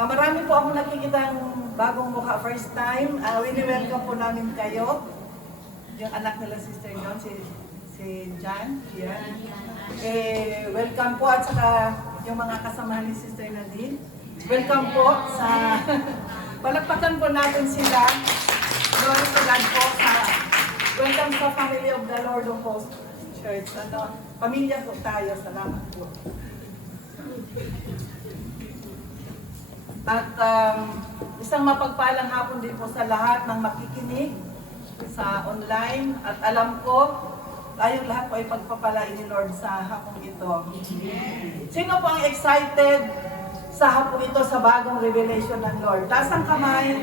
Marami po ako nakikitang bagong mukha first time. Wini-welcome po namin kayo. Yung anak nila Sister John, si Jan. Yan. Welcome po at saka yung mga kasamahan ni Sister Nadine. Welcome po sa... Palakpakan po natin sila. Glory to God po sa... Welcome sa Family of the Lord of Hosts Church. Pamilya po tayo. Salamat po. At isang mapagpalang hapon din po sa lahat ng makikinig sa online. At alam ko, tayong lahat po ay pagpapalain ni Lord sa hapong ito. Sino po ang excited sa hapong ito sa bagong revelation ng Lord? Taas ang kamay.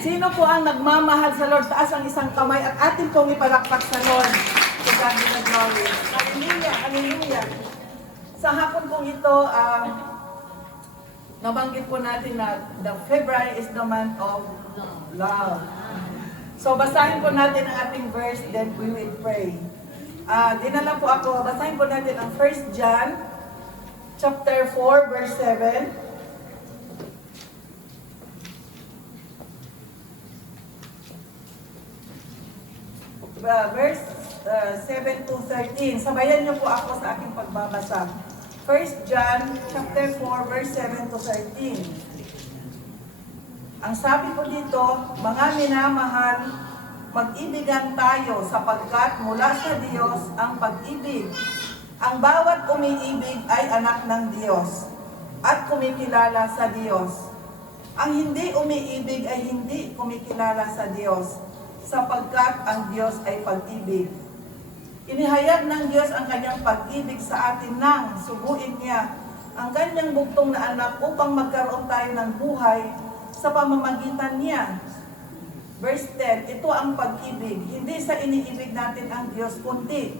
Sino po ang nagmamahal sa Lord? Taas ang isang kamay at atin pong ipalakpak sa Lord. To God be the glory. Hallelujah, hallelujah. Sa hapon pong ito, nabanggit po natin na the February is the month of love. So basahin po natin ang ating verse, then we will pray. Dinala po ako, basahin po natin ang 1 John chapter 4 verse 7. Verse 7 to 13. Sabayan niyo po ako sa aking pagbabasa. 1 John chapter 4 verse 7 to 13. Ang sabi po dito, mga minamahal, mag-ibigan tayo sapagkat mula sa Diyos ang pag-ibig. Ang bawat umiibig ay anak ng Diyos at kumikilala sa Diyos. Ang hindi umiibig ay hindi kumikilala sa Diyos sapagkat ang Diyos ay pag-ibig. Inihayag ng Diyos ang kanyang pag-ibig sa atin nang suguin niya ang kanyang bugtong na anak upang magkaroon tayo ng buhay sa pamamagitan niya. Verse 10, ito ang pag-ibig. Hindi sa iniibig natin ang Diyos, kundi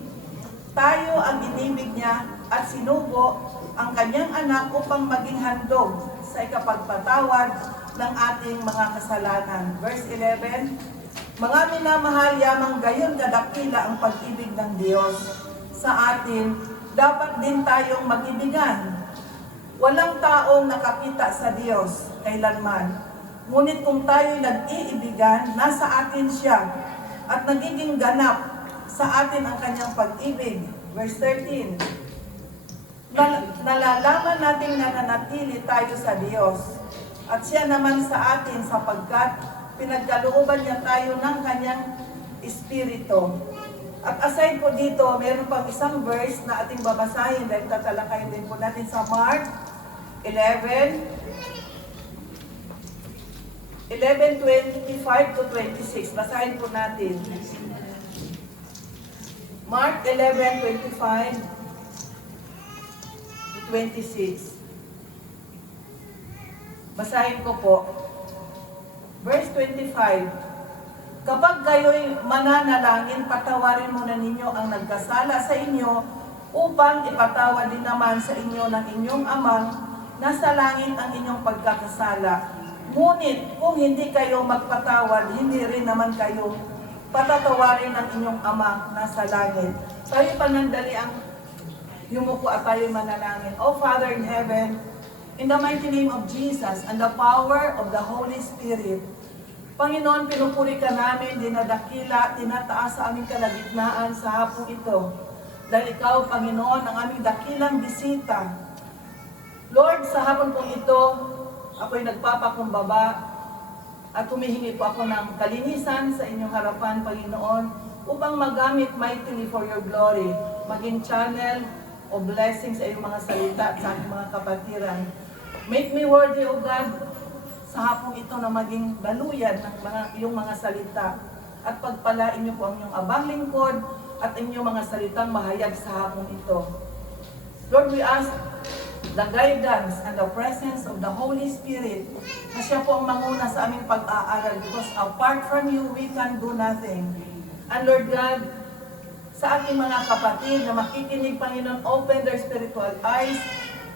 tayo ang inibig niya at sinugo ang kanyang anak upang maging handog sa ikapagpatawad ng ating mga kasalanan. Verse 11, mga minamahal, yamang gayon kadakila ang pag-ibig ng Diyos sa atin, dapat din tayong mag-ibigan. Walang taong nakakita sa Diyos kailanman. Ngunit kung tayo'y nag-iibigan, nasa atin siya at nagiging ganap sa atin ang kanyang pag-ibig. Verse 13, nalalaman natin na nanatili tayo sa Diyos at siya naman sa atin sapagkat pinagkalooban niya tayo ng kanyang espiritu. At aside po dito, meron pang isang verse na ating babasahin dahil tatalakayin din po natin sa Mark 11:25 to 26. Basahin po natin. Mark 11:25 to 26. Basahin ko po. Verse 25, kapag kayo'y mananalangin, patawarin muna ninyo ang nagkasala sa inyo upang ipatawad din naman sa inyo ng inyong amang nasa langit ang inyong pagkakasala. Ngunit kung hindi kayo magpatawad, hindi rin naman kayo patatawarin ng inyong amang nasa langit. Tayo panandali ang yumuko at tayo manalangin. O Father in heaven, in the mighty name of Jesus and the power of the Holy Spirit, Panginoon, pinupuri ka namin, dinadakila, tinataas sa aming kalagitnaan sa hapong ito. Dahil ikaw, Panginoon, ang aming dakilang bisita. Lord, sa hapon pong ito, ako'y nagpapakumbaba at humihingi po ako ng kalinisan sa inyong harapan, Panginoon, upang magamit mightily for your glory, maging channel o blessing sa iyong mga salita at sa aking mga kapatiran. Make me worthy, O God, sa hapong ito na maging daluyan ng iyong mga salita. At pagpalain niyo po ang iyong abang lingkod at inyong mga salitang mahayag sa hapong ito. Lord, we ask the guidance and the presence of the Holy Spirit na siya po ang manguna sa aming pag-aaral because apart from you, we can do nothing. And Lord God, sa aking mga kapatid na makikinig, Panginoon, open their spiritual eyes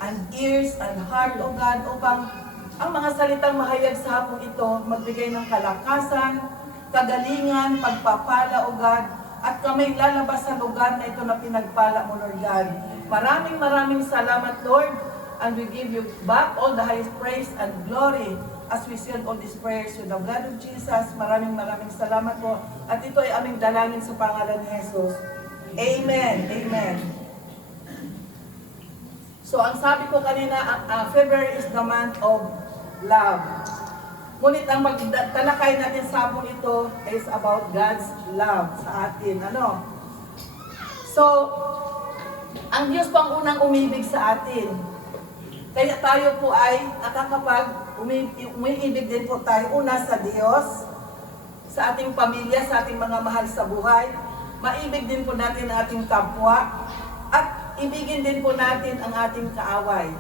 and ears and heart, O God, upang ang mga salitang mahayag sa hapong ito magbigay ng kalakasan, kagalingan, pagpapala, O God, at kami lalabas sa lugar na ito na pinagpala mo, Lord God. Maraming salamat, Lord, And we give you back all the highest praise and glory as we seal all these prayers with the blood of Jesus. Maraming salamat po. At ito ay aming dalangin sa pangalan ni Jesus. Amen. Amen. So ang sabi ko kanina, February is the month of love. Ngunit ang magtalakay natin sa hapon ito is about God's love sa atin. Ano? So, ang Diyos po ang unang umibig sa atin. Kaya tayo po ay umiibig din po tayo una sa Diyos, sa ating pamilya, sa ating mga mahal sa buhay. Maibig din po natin ang ating kapwa. At ibigin din po natin ang ating kaaway.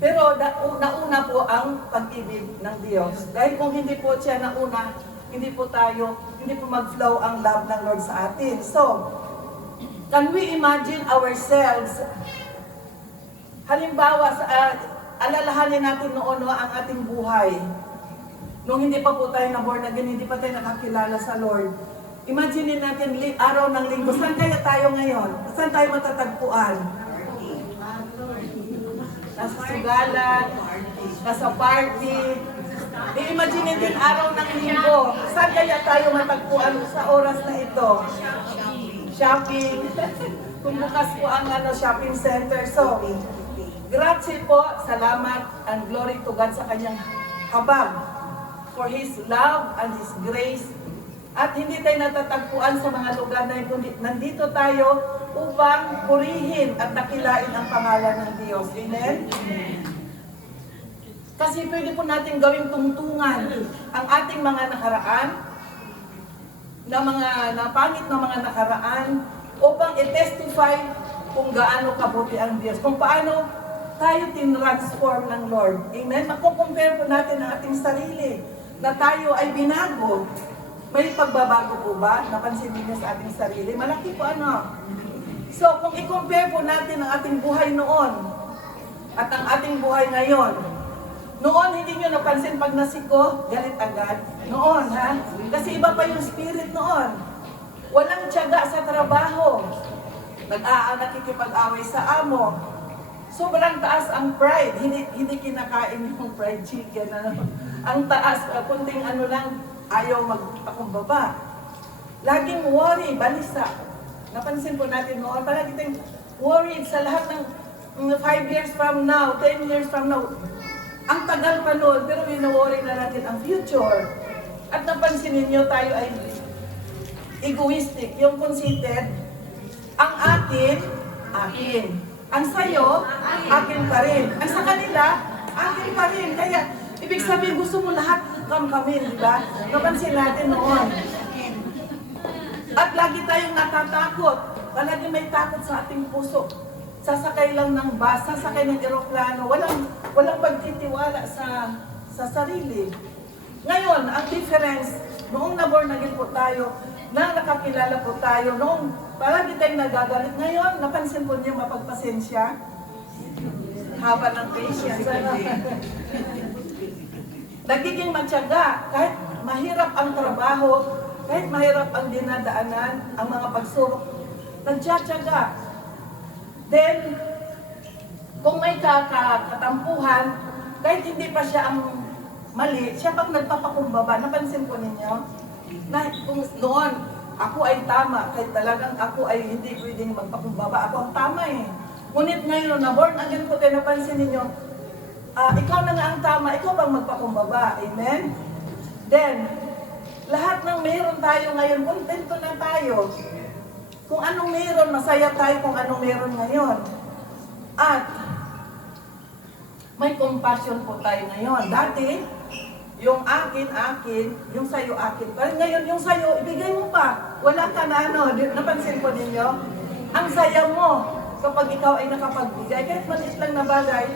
Pero nauna po ang pag-ibig ng Diyos. Dahil kung hindi po siya nauna, hindi po mag-flow ang love ng Lord sa atin. So, can we imagine ourselves, halimbawa, alalahanin natin noon ang ating buhay. Nung hindi pa po tayo na-born again, hindi pa tayo nakakilala sa Lord. Imagine natin araw ng linggo, saan kaya tayo ngayon? Saan tayo matatagpuan? Nasa sugalan, nasa party. I-imagine din araw ng linggo, saan kaya tayo matagpuan sa oras na ito? Shopping. Kung bukas po ang shopping center. So, grazie po, salamat, and glory to God sa kanyang habag for His love and His grace. At hindi tayo natatagpuan sa mga lugar na kundi nandito tayo upang purihin at dakilain ang pangalan ng Diyos. Amen? Kasi pwede po natin gawing tungtungan ang ating mga nakaraan, na pangit na mga nakaraan, upang i-testify kung gaano kabuti ang Diyos, kung paano tayo tinransform ng Lord. Amen? Makukumpare po natin ang ating sarili, na tayo ay binago. May pagbabago po ba? Napansin niyo sa ating sarili? Malaki po ano? So, kung i-compare po natin ang ating buhay noon at ang ating buhay ngayon, noon hindi nyo napansin pag nasiko, galit agad. Noon, ha? Kasi iba pa yung spirit noon. Walang tiyaga sa trabaho. Nakikipag-away sa amo. Sobrang taas ang pride. Hindi kinakain yung fried chicken. Ano? Ang taas, kunting lang, ayaw magpakumbaba. Laging worry, balisa. Napansin po natin noon, palagi tayong worried sa lahat ng 5 years from now, 10 years from now. Ang tagal pa noon, pero wino-worry na natin ang future. At napansin ninyo, tayo ay egoistic, yung conceited. Ang akin, akin. Ang sayo, akin pa rin. Ang sa kanila, akin pa rin. Kaya, ibig sabihin, gusto mo lahat kami, di ba? Napansin natin noon. At lagi tayong natatakot. Palagi may takot sa ating puso. Sasakay lang ng bus, sasakay ng eroplano. Walang pagtitiwala sa sarili. Ngayon, ang difference, noong na-born again po tayo, na nakakilala po tayo, noong palagi tayong nagagalit. Ngayon, napansin po niyo mapagpasensya? Haba ng patience. Nagiging matyaga, kahit mahirap ang trabaho, kahit mahirap ang dinadaanan, ang mga pagsubok, nagtsatsaga. Then, kung may katampuhan, kahit hindi pa siya ang mali, siya pag nagpapakumbaba, napansin po ninyo, na kung noon, ako ay tama, kahit talagang ako ay hindi pwedeng magpakumbaba, ako ang tama eh. Ngunit ngayon, na born again po tayo, napansin ninyo, ikaw na nga ang tama, ikaw bang magpakumbaba? Amen? Then, lahat ng meron tayo ngayon, kontento na tayo. Kung anong meron, masaya tayo kung anong meron ngayon. At, may compassion po tayo ngayon. Dati, yung akin, yung sayo akin. Pero ngayon, yung sayo, ibigay mo pa. Wala ka na napansin po ninyo? Ang saya mo, kapag ikaw ay nakapagbigay, kahit maliit lang na bagay,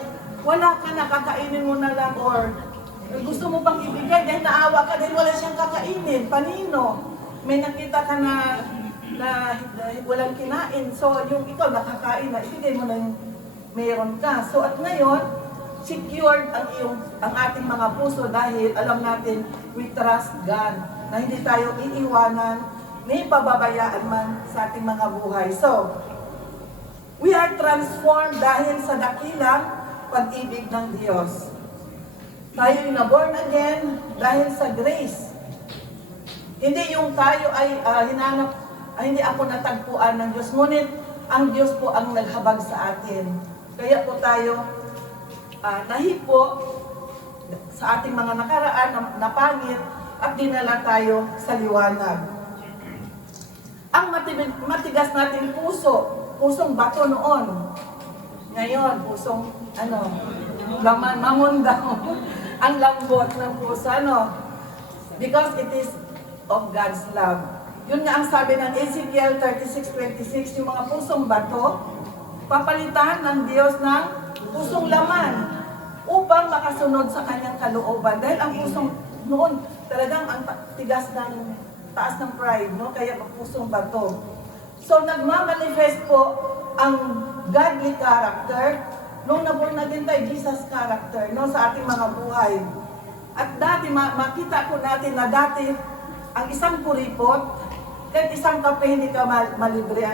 wala ka na, kakainin mo na lang, or gusto mo pang ibigay dahil naawa ka dahil wala siyang kakainin. Panino? May nakita ka na walang kinain. So, yung ikaw nakakain na, ibigay mo na yung meron ka. So, at ngayon, secured ang ating mga puso dahil alam natin, we trust God, na hindi tayo iiwanan, may pababayaan man sa ating mga buhay. So, We are transformed dahil sa dakilang pag-ibig ng Diyos. Tayo yung na-born again dahil sa grace. Hindi yung tayo ay hindi ako natagpuan ng Diyos, ngunit ang Diyos po ang naghabag sa atin. Kaya po tayo nahipo sa ating mga nakaraan na pangit at dinala tayo sa liwanag. Ang matigas nating pusong bato noon. Ngayon, pusong laman, mamundaw. Ang lambot ng puso, because it is of God's love. Yun nga ang sabi ng Ezekiel 36:26, yung mga pusong bato, papalitan ng Diyos ng pusong laman upang makasunod sa kanyang kalooban. Dahil ang pusong noon, talagang ang tigas ng taas ng pride, kaya pusong bato. So nagmamanifest po ang godly character nung naborn natin tayo, Jesus character, sa ating mga buhay. At dati, makita po natin na dati, ang isang kuripot, kahit isang kape hindi ka malibre,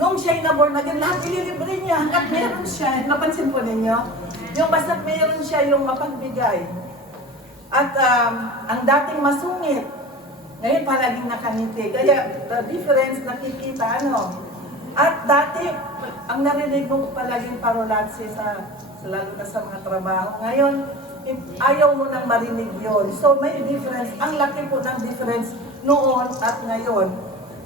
nung siya'y naborn natin, lahat ililibre niya, hanggat meron siya. Napansin po ninyo? Yung basta't meron siya yung mapagbigay. At ang dating masungit, ngayon palaging nakangiti. Kaya the difference nakikita, At dati, ang narinig mo palaging parolatsi lalo na sa mga trabaho. Ngayon, ayaw mo nang marinig yon. So may difference. Ang laki po ng difference noon at ngayon.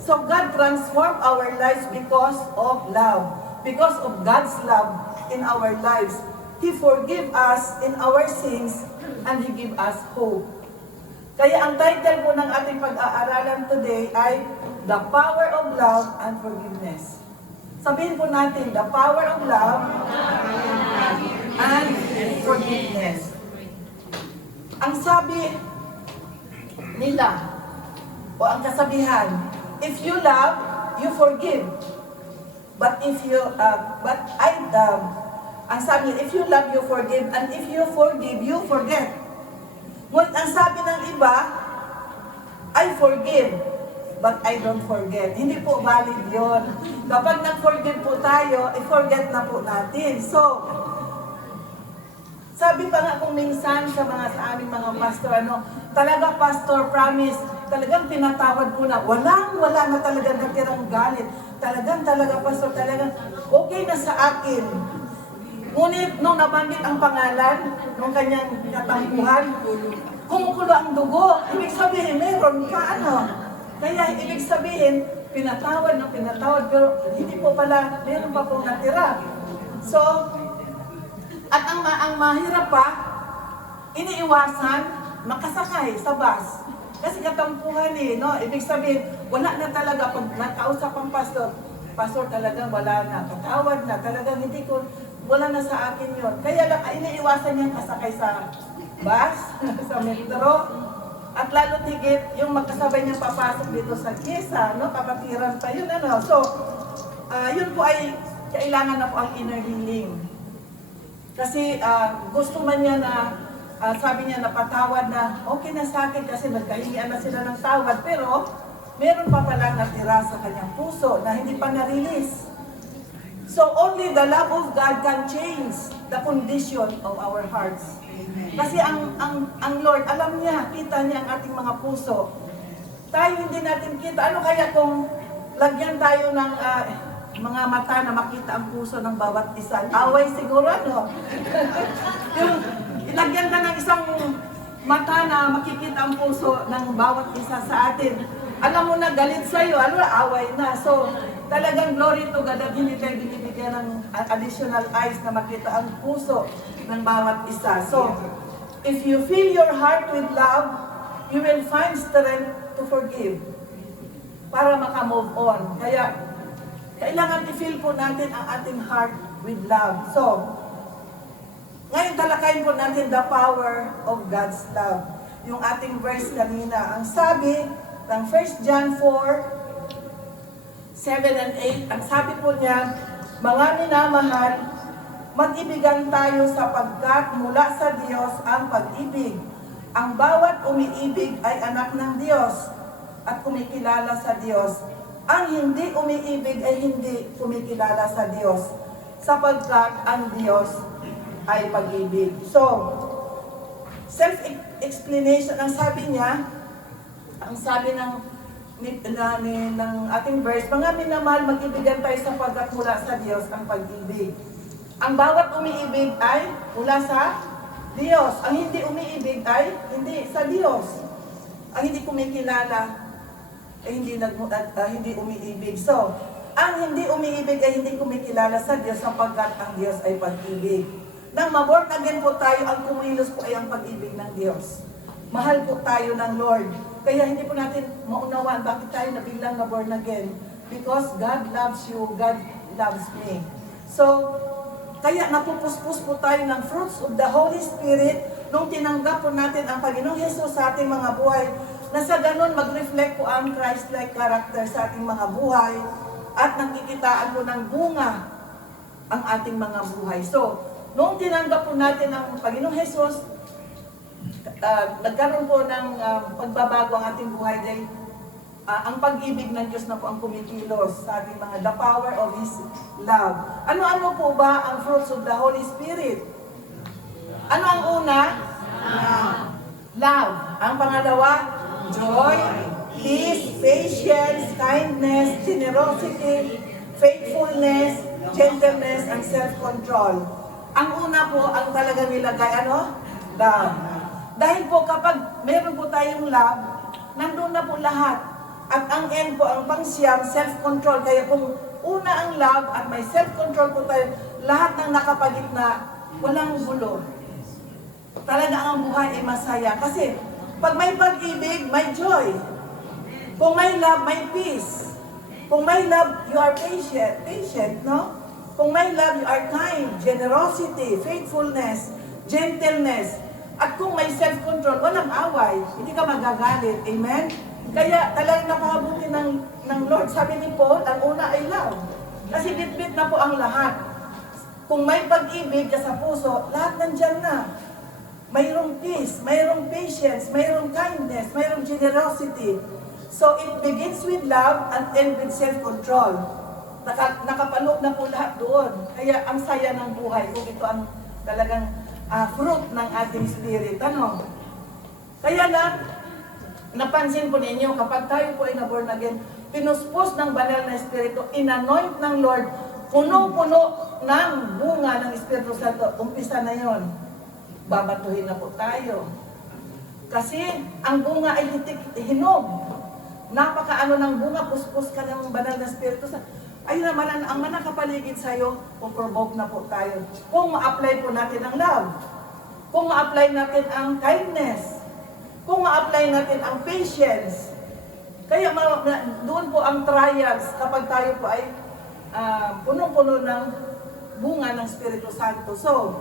So God transformed our lives because of love. Because of God's love in our lives. He forgive us in our sins and He give us hope. Kaya ang title po ng ating pag-aaralan today ay The Power of Love and Forgiveness. Sabihin po natin, the power of love and forgiveness. Ang sabi nila, o ang kasabihan, if you love, you forgive. But if you, ang sabi, if you love, you forgive, and if you forgive, you forget. Ngunit ang sabi ng iba, I forgive, but I don't forget. Hindi po valid yun. Kapag nag-forgive po tayo, i-forget na po natin. So, sabi pa nga kung minsan sa aming mga pastor, talaga pastor, promise, talagang pinatawad po na, wala na talagang natirang galit. Talaga pastor, talagang okay na sa akin. Ngunit nung nabanggit ang pangalan, nung kanyang katampuhan, kumukulo ang dugo. Ibig sabihin, meron pa Kaya ibig sabihin, pinatawad, pero hindi po pala, meron pa pong natira. So, at ang mahirap pa, iniiwasan, makasakay sa bus. Kasi katampuhan ibig sabihin, wala na talaga, pag nakausap ang pastor, talagang wala na, patawad na, talagang wala na sa akin yon. Kaya lang, iniiwasan niyang kasakay sa bus, sa metro, at lalo tigit, yung magkasabay niyang papasok dito sa kisa, papatiran pa yun, So, yun po ay kailangan na po ang inner healing. Kasi gusto man niya na, sabi niya napatawad na, okay na sa akin kasi nagkahingian na sila ng tawad, pero meron pa palang natira sa kanyang puso na hindi pa na-release. So, only the love of God can change the condition of our hearts. Kasi ang Lord, alam niya, kita niya ang ating mga puso. Tayo hindi natin kita. Ano kaya kung lagyan tayo ng mga mata na makita ang puso ng bawat isa? Away siguro, Yung ilagyan ka ng isang mata na makikita ang puso ng bawat isa sa atin. Alam mo na, galit sa'yo, away na. So, talagang glory to God at hindi tayo binibigyan ng additional eyes na makita ang puso ng bawat isa. So, if you fill your heart with love, you will find strength to forgive para maka-move on. Kaya, kailangan i-fill po natin ang ating heart with love. So, ngayon talakayin po natin the power of God's love. Yung ating verse kanina, ang sabi ng 1 John 4:7 and 8, ang sabi po niya, mga minamahal, mag-ibigan tayo sapagkat mula sa Diyos ang pag-ibig. Ang bawat umiibig ay anak ng Diyos at kumikilala sa Diyos. Ang hindi umiibig ay hindi kumikilala sa Diyos, sapagkat ang Diyos ay pag-ibig. So, self-explanation, ang sabi ng ating verse, mga minamahal, mag-ibigan tayo sapagkat mula sa Diyos ang pag-ibig. Ang bawat umiibig ay mula sa Diyos. Ang hindi umiibig ay hindi sa Diyos. Ang hindi kumikilala ay hindi umiibig. So, ang hindi umiibig ay hindi kumikilala sa Diyos sapagkat ang Diyos ay pag-ibig. Nang ma-born again po tayo, ang kumilos po ay ang pag-ibig ng Diyos. Mahal po tayo ng Lord. Kaya hindi po natin maunawaan bakit tayo nabiglang na-born again. Because God loves you, God loves me. So, kaya napupuspos po tayo ng fruits of the Holy Spirit nung tinanggap po natin ang Panginoong Hesus sa ating mga buhay, na sa ganun mag-reflect po ang Christ-like character sa ating mga buhay at nagkikitaan po ng bunga ang ating mga buhay. So, nung tinanggap po natin ang Panginoong Hesus, nagkaroon po ng pagbabago ang ating buhay dahil ang pag-ibig ng Diyos na po ang kumikilos sa ating mga, the power of His love. Ano-ano po ba ang fruits of the Holy Spirit? Ano ang una? Love. Ang pangalawa? Joy, peace, patience, kindness, generosity, faithfulness, gentleness, and self-control. Ang una po, ang talaga nilagay, love. Dahil po kapag meron po tayong love, nandun na po lahat. At ang end po, ang pangsyam, self-control. Kaya kung una ang love at may self-control po tayo, lahat ng nakapagitna, walang gulo. Talaga ang buhay ay masaya. Kasi pag may pag-ibig, may joy. Kung may love, may peace. Kung may love, you are patient, no? Kung may love, you are kind, generosity, faithfulness, gentleness. At kung may self-control, walang away. Hindi ka magagalit. Amen? Kaya talagang napahabuti ng Lord. Sabi ni Paul, ang una ay love. Kasi bit-bit na po ang lahat. Kung may pag-ibig ka sa puso, lahat nandyan na. Mayroong peace, mayroong patience, mayroong kindness, mayroong generosity. So it begins with love and ends with self-control. Nakapaloob na po lahat doon. Kaya ang saya ng buhay kung ito ang talagang fruit ng ating spirit. Kaya lang, napansin po ninyo, kapag tayo po ay na-born again, pinuspos ng banal na Espiritu, inanoint ng Lord, puno-puno ng bunga ng Espiritu Santo. Umpisa na yon. Babatuhin na po tayo. Kasi ang bunga ay hinog. Napakaano ng bunga, puspos ka ng banal na Espiritu Santo. Ayun naman, ang manakapaligid sa'yo, puprovoke na po tayo. Kung ma-apply po natin ang love, kung ma-apply natin ang kindness, kung ma-apply natin ang patience, kaya doon po ang trials kapag tayo po ay punong-puno ng bunga ng Espiritu Santo. So,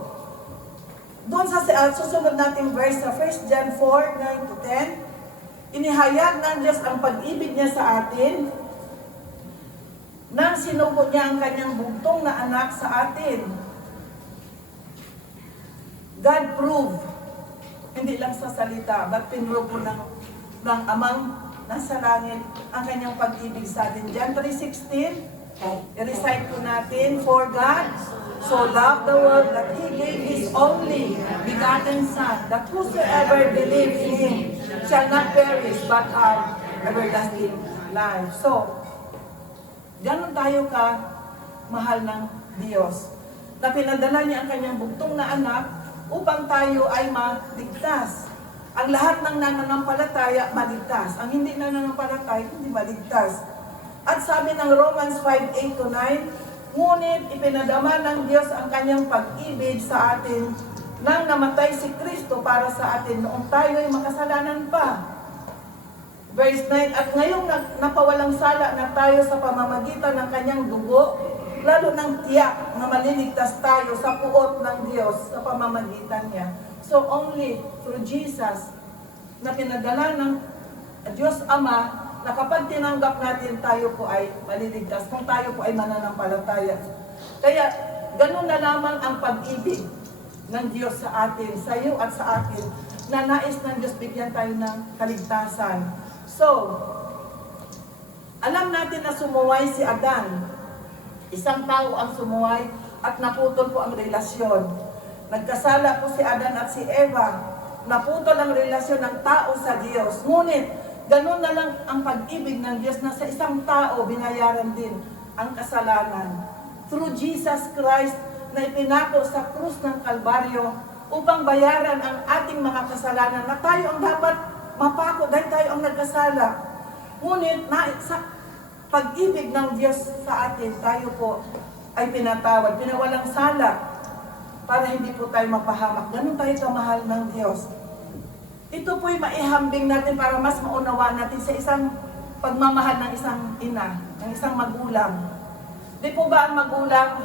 doon sa susunod nating verse sa 1 John 4, 9-10, inihayag ng Diyos ang pag-ibig niya sa atin nang sinugo niya ang kanyang bugtong na anak sa atin. God proved, hindi lang sa salita, but pinrove po ng amang nasa langit ang kanyang pag-ibig sa atin. John 3:16, i-recite po natin, for God so loved the world that He gave His only begotten Son, that whosoever believes in Him shall not perish but have everlasting life. So, ganon tayo ka mahal ng Diyos, na pinadala niya ang kanyang bugtong na anak upang tayo ay maligtas. Ang lahat ng nananampalataya, maligtas. Ang hindi nananampalataya, hindi maligtas. At sabi ng Romans 5:8-9, ngunit ipinadama ng Diyos ang kanyang pag-ibig sa atin nang namatay si Kristo para sa atin noong tayo ay makasalanan pa. Verse 9, at ngayong napawalang sala na tayo sa pamamagitan ng kanyang dugo, lalo ng tiyak na maliligtas tayo sa puot ng Diyos sa pamamagitan niya. So only through Jesus na pinadala ng Diyos Ama, na kapag tinanggap natin, tayo po ay maliligtas, kung tayo po ay mananampalataya. Kaya ganun na lamang ang pag-ibig ng Diyos sa atin, sa iyo at sa akin, na nais ng Diyos bigyan tayo ng kaligtasan. So, Alam natin na sumuway si Adan. Isang tao ang sumuway at naputol po ang relasyon. Nagkasala po si Adan at si Eva. Naputol ang relasyon ng tao sa Diyos. Ngunit, ganun na lang ang pag-ibig ng Diyos na sa isang tao binayaran din ang kasalanan. Through Jesus Christ na ipinako sa krus ng Kalbaryo upang bayaran ang ating mga kasalanan na tayo ang dapat mapako dahil tayo ang nagkasala. Ngunit sa pag-ibig ng Diyos sa atin, tayo po ay pinatawad, pinawalang sala para hindi po tayo mapahamak. Ganun tayo kamahal ng Diyos. Ito po'y maihambing natin para mas maunawaan natin sa isang pagmamahal ng isang ina, ng isang magulang. Di po ba ang magulang,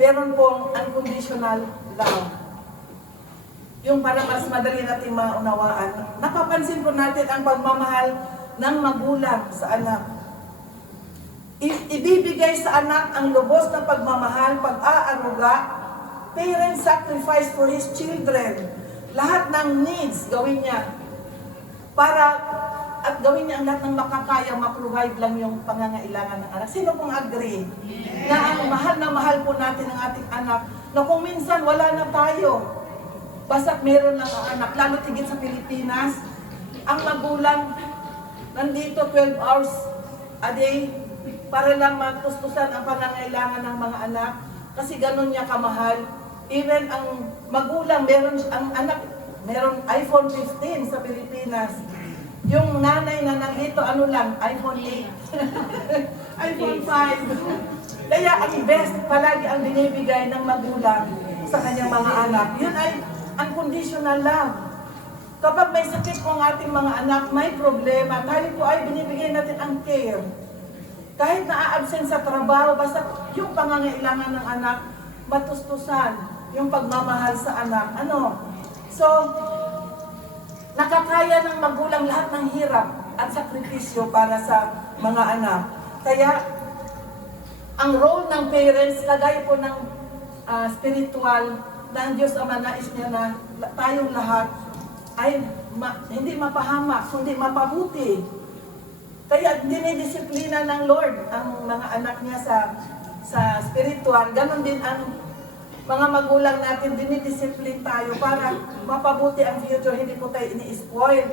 meron pong unconditional love? Yung para mas madali natin maunawaan. Napapansin po natin ang pagmamahal ng magulang sa anak. Ibibigay sa anak ang lubos na pagmamahal, pag-aaruga, parent sacrifice for his children. Lahat ng needs gawin niya at gawin niya ang lahat ng makakaya, ma-provide lang yung pangangailangan ng anak. Sino pong agree? Na ang mahal po natin ang ating anak, na kung minsan wala na tayo, basta't meron lang ang anak, lalo tigit sa Pilipinas, ang magulang nandito 12 hours a day para lang magtustusan ang pangangailangan ng mga anak kasi ganun niya kamahal. Even ang magulang, ang anak, meron iPhone 15 sa Pilipinas. Yung nanay na nandito, iPhone 8. iPhone 5. Kaya ang best palagi ang binibigay ng magulang sa kanyang mga anak. Yun ay unconditional love. Kapag may sakit po ang ating mga anak, may problema, tayo po ay binibigay natin ang care. Kahit na-absent sa trabaho, basta yung pangangailangan ng anak, matustusan yung pagmamahal sa anak. So, nakakaya ng magulang lahat ng hirap at sakripisyo para sa mga anak. Kaya, ang role ng parents, kagaya po ng spiritual na ang Diyos Ama nais niya na tayong lahat ay hindi mapahamak, kundi mapabuti. Kaya dinidisiplina ng Lord ang mga anak niya sa spiritual. Ganon din ang mga magulang natin, dinidisiplin tayo para mapabuti ang future, hindi po tayo ini-spoil.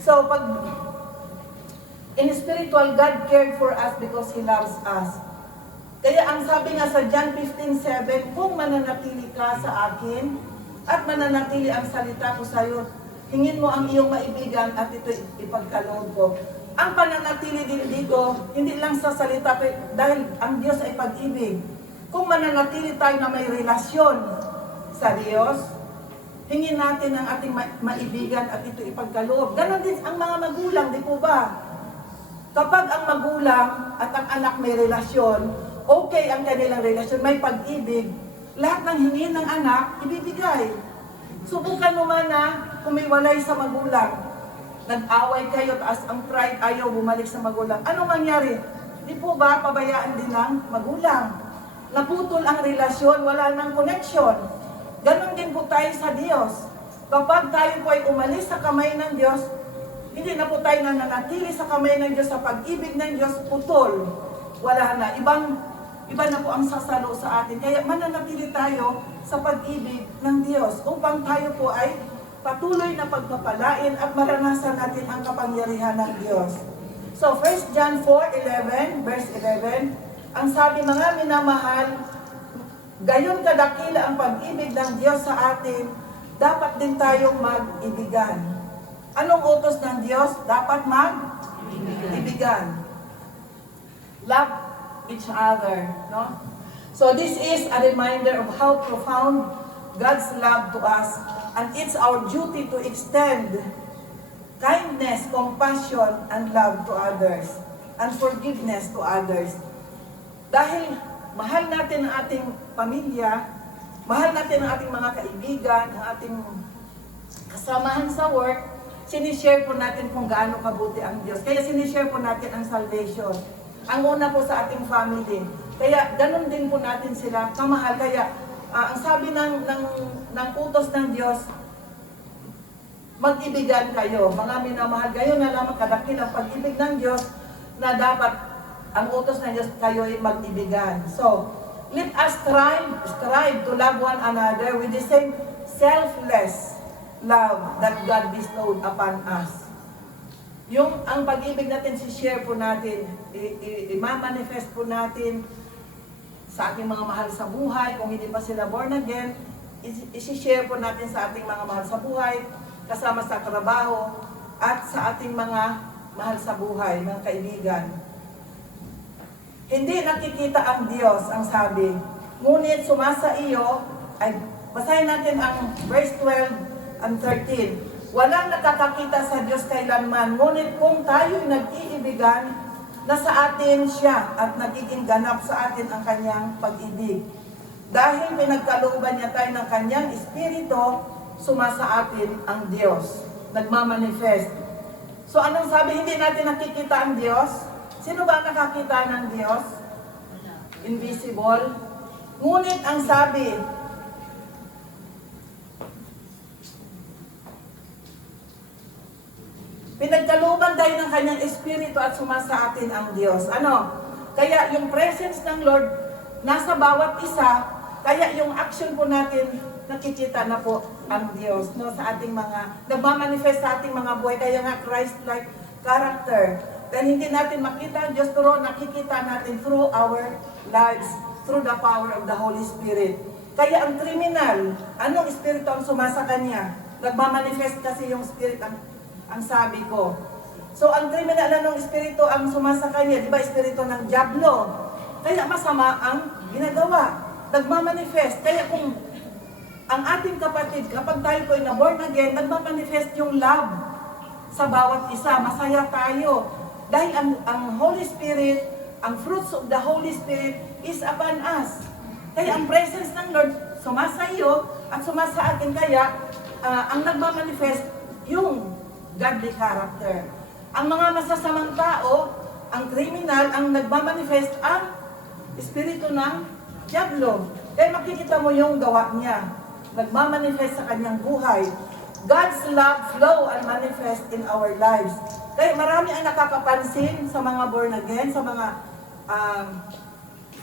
So, pag in spiritual, God cared for us because He loves us. Kaya ang sabi nga sa John 15:7, kung mananatili ka sa akin at mananatili ang salita ko sa iyo, hingin mo ang iyong maibigan at ito ipagkaloob ko. Ang pananatili din dito, hindi lang sa salita, dahil ang Diyos ay pag-ibig. Kung mananatili tayo na may relasyon sa Diyos, hingin natin ang ating maibigan at ito ipagkaloob. Ganon din ang mga magulang, di po ba? Kapag ang magulang at ang anak may relasyon, okay ang kanilang relasyon, may pag-ibig, lahat ng hingin ng anak, ibibigay. Subukan mo man na kumiwalay sa magulang. Nag-away kayo, taas ang pride, ayaw bumalik sa magulang. Ano mangyari? Di po ba pabayaan din ng magulang? Naputol ang relasyon, wala nang connection. Ganon din po tayo sa Diyos. Kapag tayo po ay umalis sa kamay ng Diyos, hindi na po tayo nananatili sa kamay ng Diyos, sa pag-ibig ng Diyos, putol. Wala na. Iba na po ang sasalo sa atin. Kaya mananatili tayo sa pag-ibig ng Diyos upang tayo po ay patuloy na pagpapalain at maranasan natin ang kapangyarihan ng Diyos. So, 1 John 4:11, verse 11, ang sabi, mga minamahal, gayon kadakila ang pag-ibig ng Diyos sa atin, dapat din tayong mag-ibigan. Anong utos ng Diyos? Dapat mag-ibigan. Love each other, no? So this is a reminder of how profound God's love to us, and it's our duty to extend kindness, compassion, and love to others, and forgiveness to others. Dahil mahal natin ang ating pamilya, mahal natin ang ating mga kaibigan, ang ating kasamahan sa work, sinishare po natin kung gaano kabuti ang Diyos. Kaya sinishare po natin ang salvation. Ang una po sa ating family. Kaya ganun din po natin sila kamahal. Kaya ang sabi ng utos ng Diyos, mag-ibigan kayo. Mga minamahal, kayo na lamang kadakil ang pag-ibig ng Diyos na dapat ang utos ng Diyos kayo'y mag-ibigan. So, let us strive to love one another with the same selfless love that God bestowed upon us. Yung ang pag-ibig natin, si-share po natin, i-manifest po natin sa ating mga mahal sa buhay. Kung hindi pa sila born again, i-share po natin sa ating mga mahal sa buhay, kasama sa trabaho, at sa ating mga mahal sa buhay, mga kaibigan. Hindi nakikita ang Diyos, ang sabi. Ngunit sumasa iyo, ay basahin natin ang verse 12 and 13. Walang nakakakita sa Diyos kailanman, ngunit kung tayo'y nag-iibigan, nasa atin siya at nagiging ganap sa atin ang kanyang pag-ibig. Dahil pinagkalooban niya tayo ng kanyang espiritu, sumasa atin ang Diyos. Nagmamanifest. So anong sabi? Hindi natin nakikita ang Diyos? Sino ba ang nakakita ng Diyos? Invisible. Ngunit ang sabi, pinagkalooban tayo ng kanyang espiritu at sumasa atin ang Diyos. Ano? Kaya yung presence ng Lord nasa bawat isa, kaya yung action po natin, nakikita na po ang Diyos, no, sa ating mga, nagmamanifest sa ating mga buhay, kaya nga Christ-like character. Dahil hindi natin makita ang Diyos, pero nakikita natin through our lives, through the power of the Holy Spirit. Kaya ang criminal, anong espiritu ang sumasa kanya? Nagmamanifest kasi yung spirit, ang sabi ko. So ang criminal, anong espiritu ang sumasa kanya? Di ba espiritu ng diablo? Kaya masama ang ginagawa. Nagmamanifest. Kaya kung ang ating kapatid, kapag tayo po na born again, nagmamanifest yung love sa bawat isa. Masaya tayo. Dahil ang Holy Spirit, ang fruits of the Holy Spirit is upon us. Kaya ang presence ng Lord sumasa iyo at sumasa akin. Kaya ang nagmamanifest yung godly character. Ang mga masasamang tao, ang criminal, ang nagmamanifest ang espiritu ng diablo. Kaya makikita mo yung gawa niya. Nagmamanifest sa kanyang buhay. God's love flow and manifest in our lives. Kaya marami ang nakakapansin sa mga born again, sa mga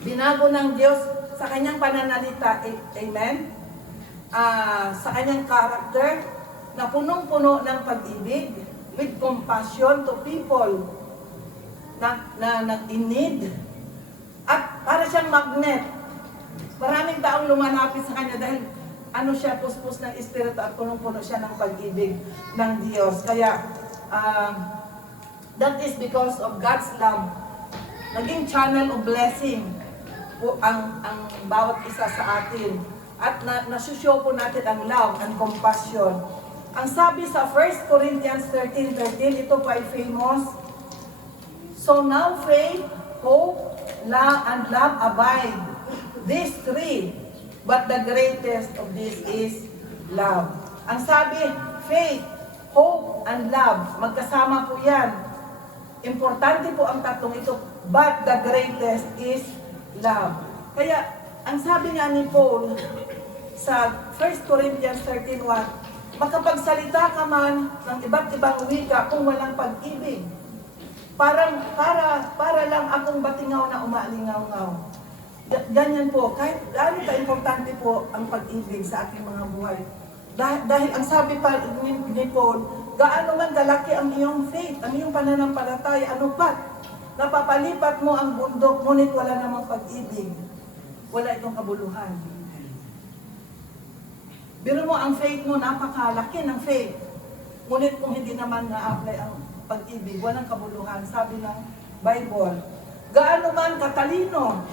binago ng Diyos sa kanyang pananalita. Amen? Sa kanyang character, na punong-puno ng pag-ibig, with compassion to people na in need. At para siyang magnet. Maraming taong lumalapit sa kanya dahil siya, puspos ng espiritu at punong-puno siya ng pag-ibig ng Diyos. Kaya, that is because of God's love. Naging channel of blessing po ang bawat isa sa atin. At nasushow po natin ang love and compassion. Ang sabi sa 1 Corinthians 13:13, ito po ay famous. So now faith, hope, and love abide. These three, but the greatest of these is love. Ang sabi, faith, hope, and love. Magkasama po yan. Importante po ang tatlong ito, but the greatest is love. Kaya, ang sabi nga ni Paul sa 1 Corinthians 13:1, makapagsalita ka man ng iba't ibang wika kung walang pag-ibig. Para lang akong batingaw na umaalingaw-ngaw. Ganyan po, kahit gaano ka-importante po ang pag-ibig sa aking mga buhay. Dahil ang sabi pa ni Paul, gaano man kalaki ang iyong faith, ang iyong pananampalataya, ano pat, napapalipat mo ang bundok, ngunit wala namang pag-ibig. Wala itong kabuluhan. Biro mo, ang faith mo, napakalaki ng faith. Ngunit kung hindi naman na-apply ang pag-ibig, walang kabuluhan. Sabi ng Bible, gaano man katalino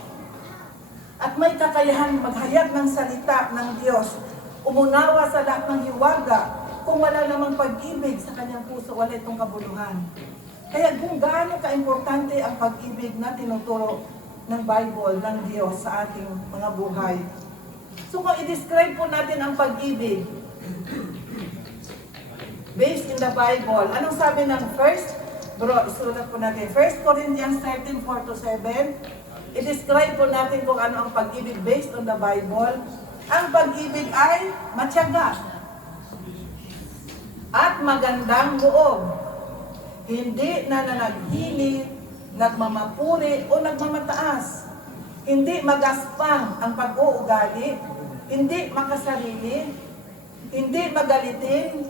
at may kakayahan maghayag ng salita ng Diyos, umunawa sa lahat ng hiwaga, kung wala namang pag-ibig sa kanyang puso, wala itong kabuluhan. Kaya kung gaano ka-importante ang pag-ibig na tinuturo ng Bible, ng Diyos sa ating mga buhay. So kung i-describe po natin ang pag-ibig based in the Bible, anong sabi ng isulat po natin, 1 Corinthians 13:4-7, i-describe po natin kung ano ang pag-ibig based on the Bible. Ang pag-ibig ay matyaga at magandang loob, hindi nananaghili nagmamapuri o nagmamataas. Hindi magaspang ang pag-uugali, hindi makasarili, hindi magalitin,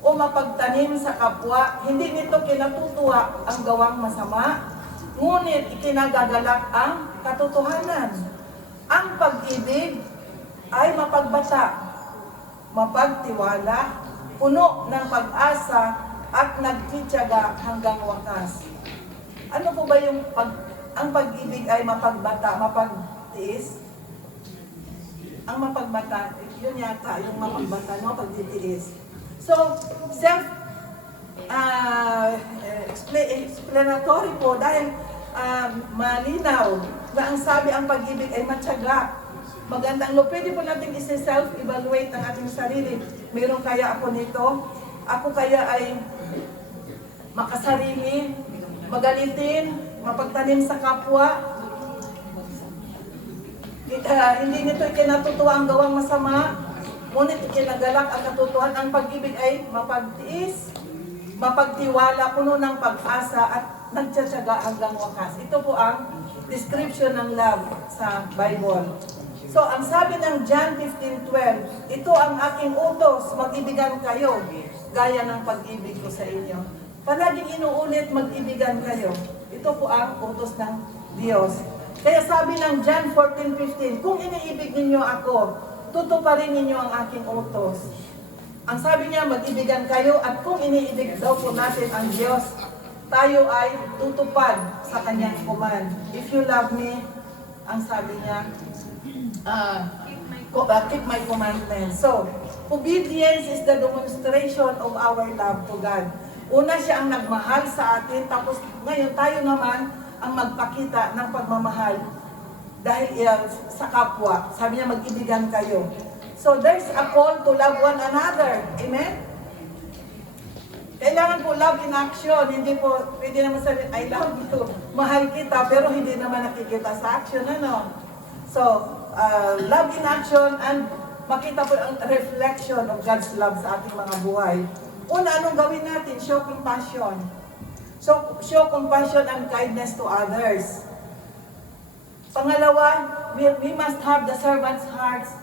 o mapagtanim sa kapwa. Hindi nito kinatutuwa ang gawang masama, ngunit ikinagagalak ang katotohanan. Ang pag-ibig ay mapagbata, mapagtiwala, puno ng pag-asa at nagtitiyaga hanggang wakas. Ano po ba yung ang pag-ibig ay mapagbata, mapagtiis? Ang mapagbata, yun yata, yung mapagbata, no? Pagtitiis. So, explanatory po dahil malinaw na ang sabi ang pag-ibig ay matyaga. Magandang pwede po natin isi-self-evaluate ang ating sarili. Mayroon kaya ako nito? Ako kaya ay makasarili, magalitin, mapagtanim sa kapwa? Hindi nito ikinatutuwa ang gawang masama, ngunit ikinagalak ang katotohanan. Ang pag-ibig ay mapagtiis, mapagtiwala, puno ng pag-asa at nagtsatsaga hanggang wakas. Ito po ang description ng love sa Bible. So, ang sabi ng John 15:12, ito ang aking utos, mag-ibigan kayo, gaya ng pag-ibig ko sa inyo. Palaging inuulit, mag-ibigan kayo. Ito po ang utos ng Diyos. Kaya sabi ng John 14:15, kung iniibig ninyo ako, tutuparin ninyo ang aking utos. Ang sabi niya, mag-ibigan kayo, at kung iniibig daw po natin ang Diyos, tayo ay tutupad sa kanyang command. If you love me, ang sabi niya, keep my commandments. So, obedience is the demonstration of our love to God. Una siya ang nagmahal sa atin, tapos ngayon tayo naman ang magpakita ng pagmamahal dahil sa kapwa. Sabi niya, mag-ibigan kayo. So, there's a call to love one another. Amen? Kailangan po love in action. Hindi po, pwede naman sabihin, I love you, mahal kita, pero hindi naman nakikita sa action, ano? So, love in action, and makita po ang reflection of God's love sa ating mga buhay. Una, anong gawin natin? Show compassion. So, show compassion and kindness to others. Pangalawa, we must have the servant's hearts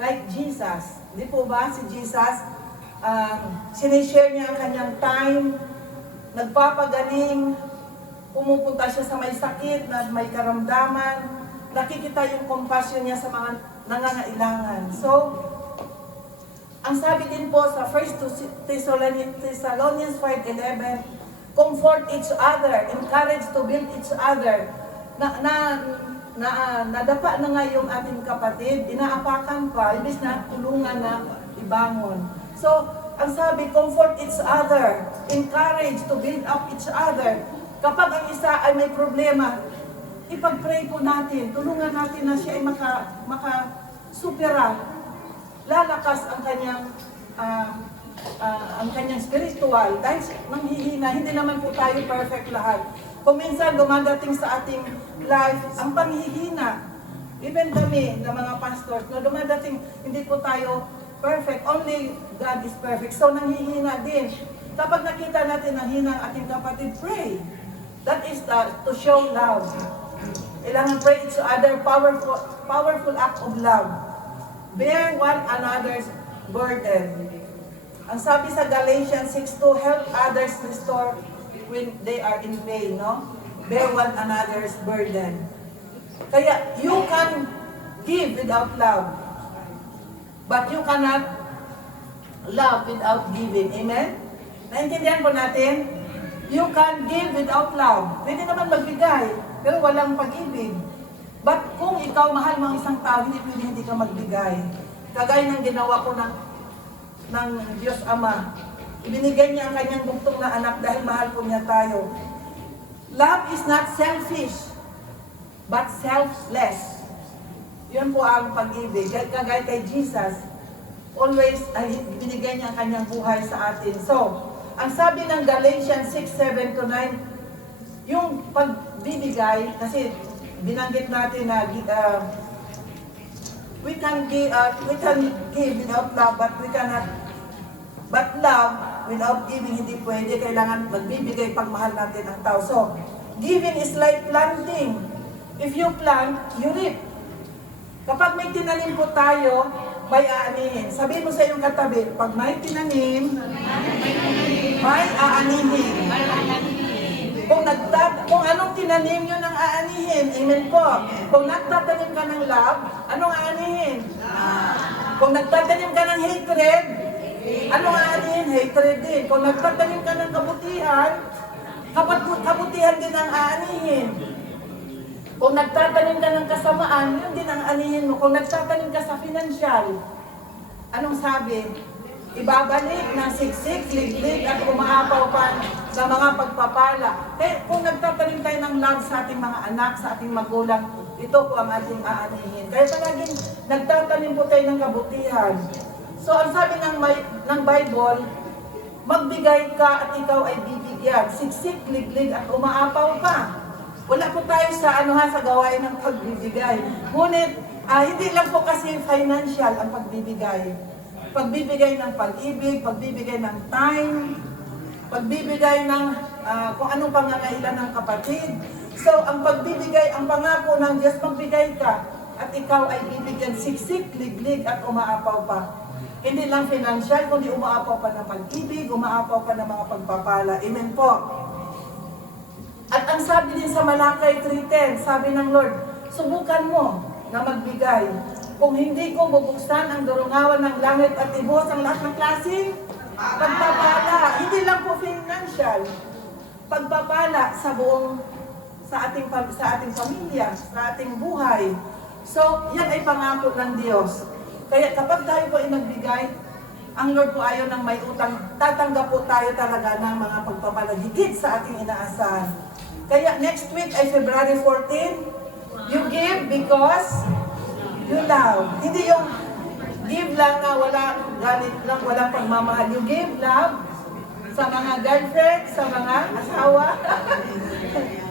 like Jesus. Di po ba si Jesus, sinishare niya ang kanyang time, nagpapagaling, pumupunta siya sa may sakit, na may karamdaman, nakikita yung compassion niya sa mga nangangailangan. So, ang sabi din po sa 1 Thessalonians 5:11, comfort each other, encourage to build each other. Nadapa na nga yung ating kapatid, inaapakan pa, ibig na tulungan na ibangon. So, ang sabi, comfort each other, encourage to build up each other. Kapag ang isa ay may problema, ipag-pray po natin, tulungan natin na siya ay makasupera. Lalakas ang kanyang spiritual dahil manghihina. Hindi naman po tayo perfect lahat. Kung minsan dumadating sa ating life ang panghihina, even kami na mga pastors, na dumadating, hindi po tayo perfect. Only God is perfect. So nanghihina din. Kapag nakita natin ang hina ang ating kapatid, pray. That is to show love. Kailangan pray each other, powerful act of love. Bear one another's burden. Ang sabi sa Galatians 6:2, help others restore when they are in pain, no? Bear one another's burden. Kaya you can give without love, but you cannot love without giving. Amen? Naintindihan po natin? You can give without love. Pwede naman magbigay, pero walang pag-ibig. But kung ikaw mahal mo ang isang tao, hindi ka magbigay. Kagaya ng ginawa ko ng Diyos Ama. Ibinigay niya ang kanyang bugtong na anak dahil mahal po niya tayo. Love is not selfish, but selfless. Yun po ang pag-ibig. Kagaya kay Jesus, always binigay niya ang kanyang buhay sa atin. So, ang sabi ng Galatians 6:7-9, yung pagbibigay, kasi binanggit natin na we can give without love, but love without giving hindi pwede. Kailangan magbibigay pag mahal natin ang tao. So, Giving is like planting. If you plant, you reap. Kapag may tinanim po tayo, may aanihin. Sabihin mo sa iyong katabi, pag may tinanim, may aanihin. Kung anong tinanim, yun ang aanihin. Amen po. Kung nagtatanim ka ng love, anong aanihin? Kung nagtatanim ka ng hatred, anong aanihin? Hatred din. Kung nagtatanim ka ng kabutihan, kabutihan din ang aanihin. Kung nagtatanim ka ng kasamaan, yun din ang anihin mo. Kung nagtatanim ka sa financial, anong sabi? Ibabalik na siksik, liglig, at umaapaw pa sa mga pagpapala. Kaya kung nagtatanim tayo ng love sa ating mga anak, sa ating magulang, ito po ang ating aanihin. Kaya palaging nagtatanim po tayo ng kabutihan. So ang sabi ng Bible, magbigay ka at ikaw ay bibigyan. Siksik, liglig, at umaapaw pa. Wala po tayo sa sa gawain ng pagbibigay. Ngunit, hindi lang po kasi financial ang pagbibigay. Pagbibigay ng pag-ibig, pagbibigay ng time, pagbibigay ng kung anong pangangailan ng kapatid. So, ang pagbibigay, ang pangako ng Diyos, magbigay ka at ikaw ay bibigyan siksik, liglig at umaapaw pa. Hindi lang financial, kundi umaapaw pa ng pag-ibig, umaapaw pa ng mga pagpapala. Amen po. At ang sabi din sa Malakay 3:10, sabi ng Lord, subukan mo na magbigay. Kung hindi ko bubuksan ang durungawan ng langit at ibos ang lahat ng klaseng pagpapala. Hindi lang po financial. Pagpapala sa ating pamilya, sa ating buhay. So, yan ay pangako ng Diyos. Kaya kapag tayo po ay nagbigay, ang Lord po ayaw ng may utang, tatanggap po tayo talaga ng mga pagpapala higit sa ating inaasahan. Kaya next week ay February 14, you give because you love. Hindi yung give lang na wala galit lang, walang pagmamahal. You give love sa mga girlfriend, sa mga asawa.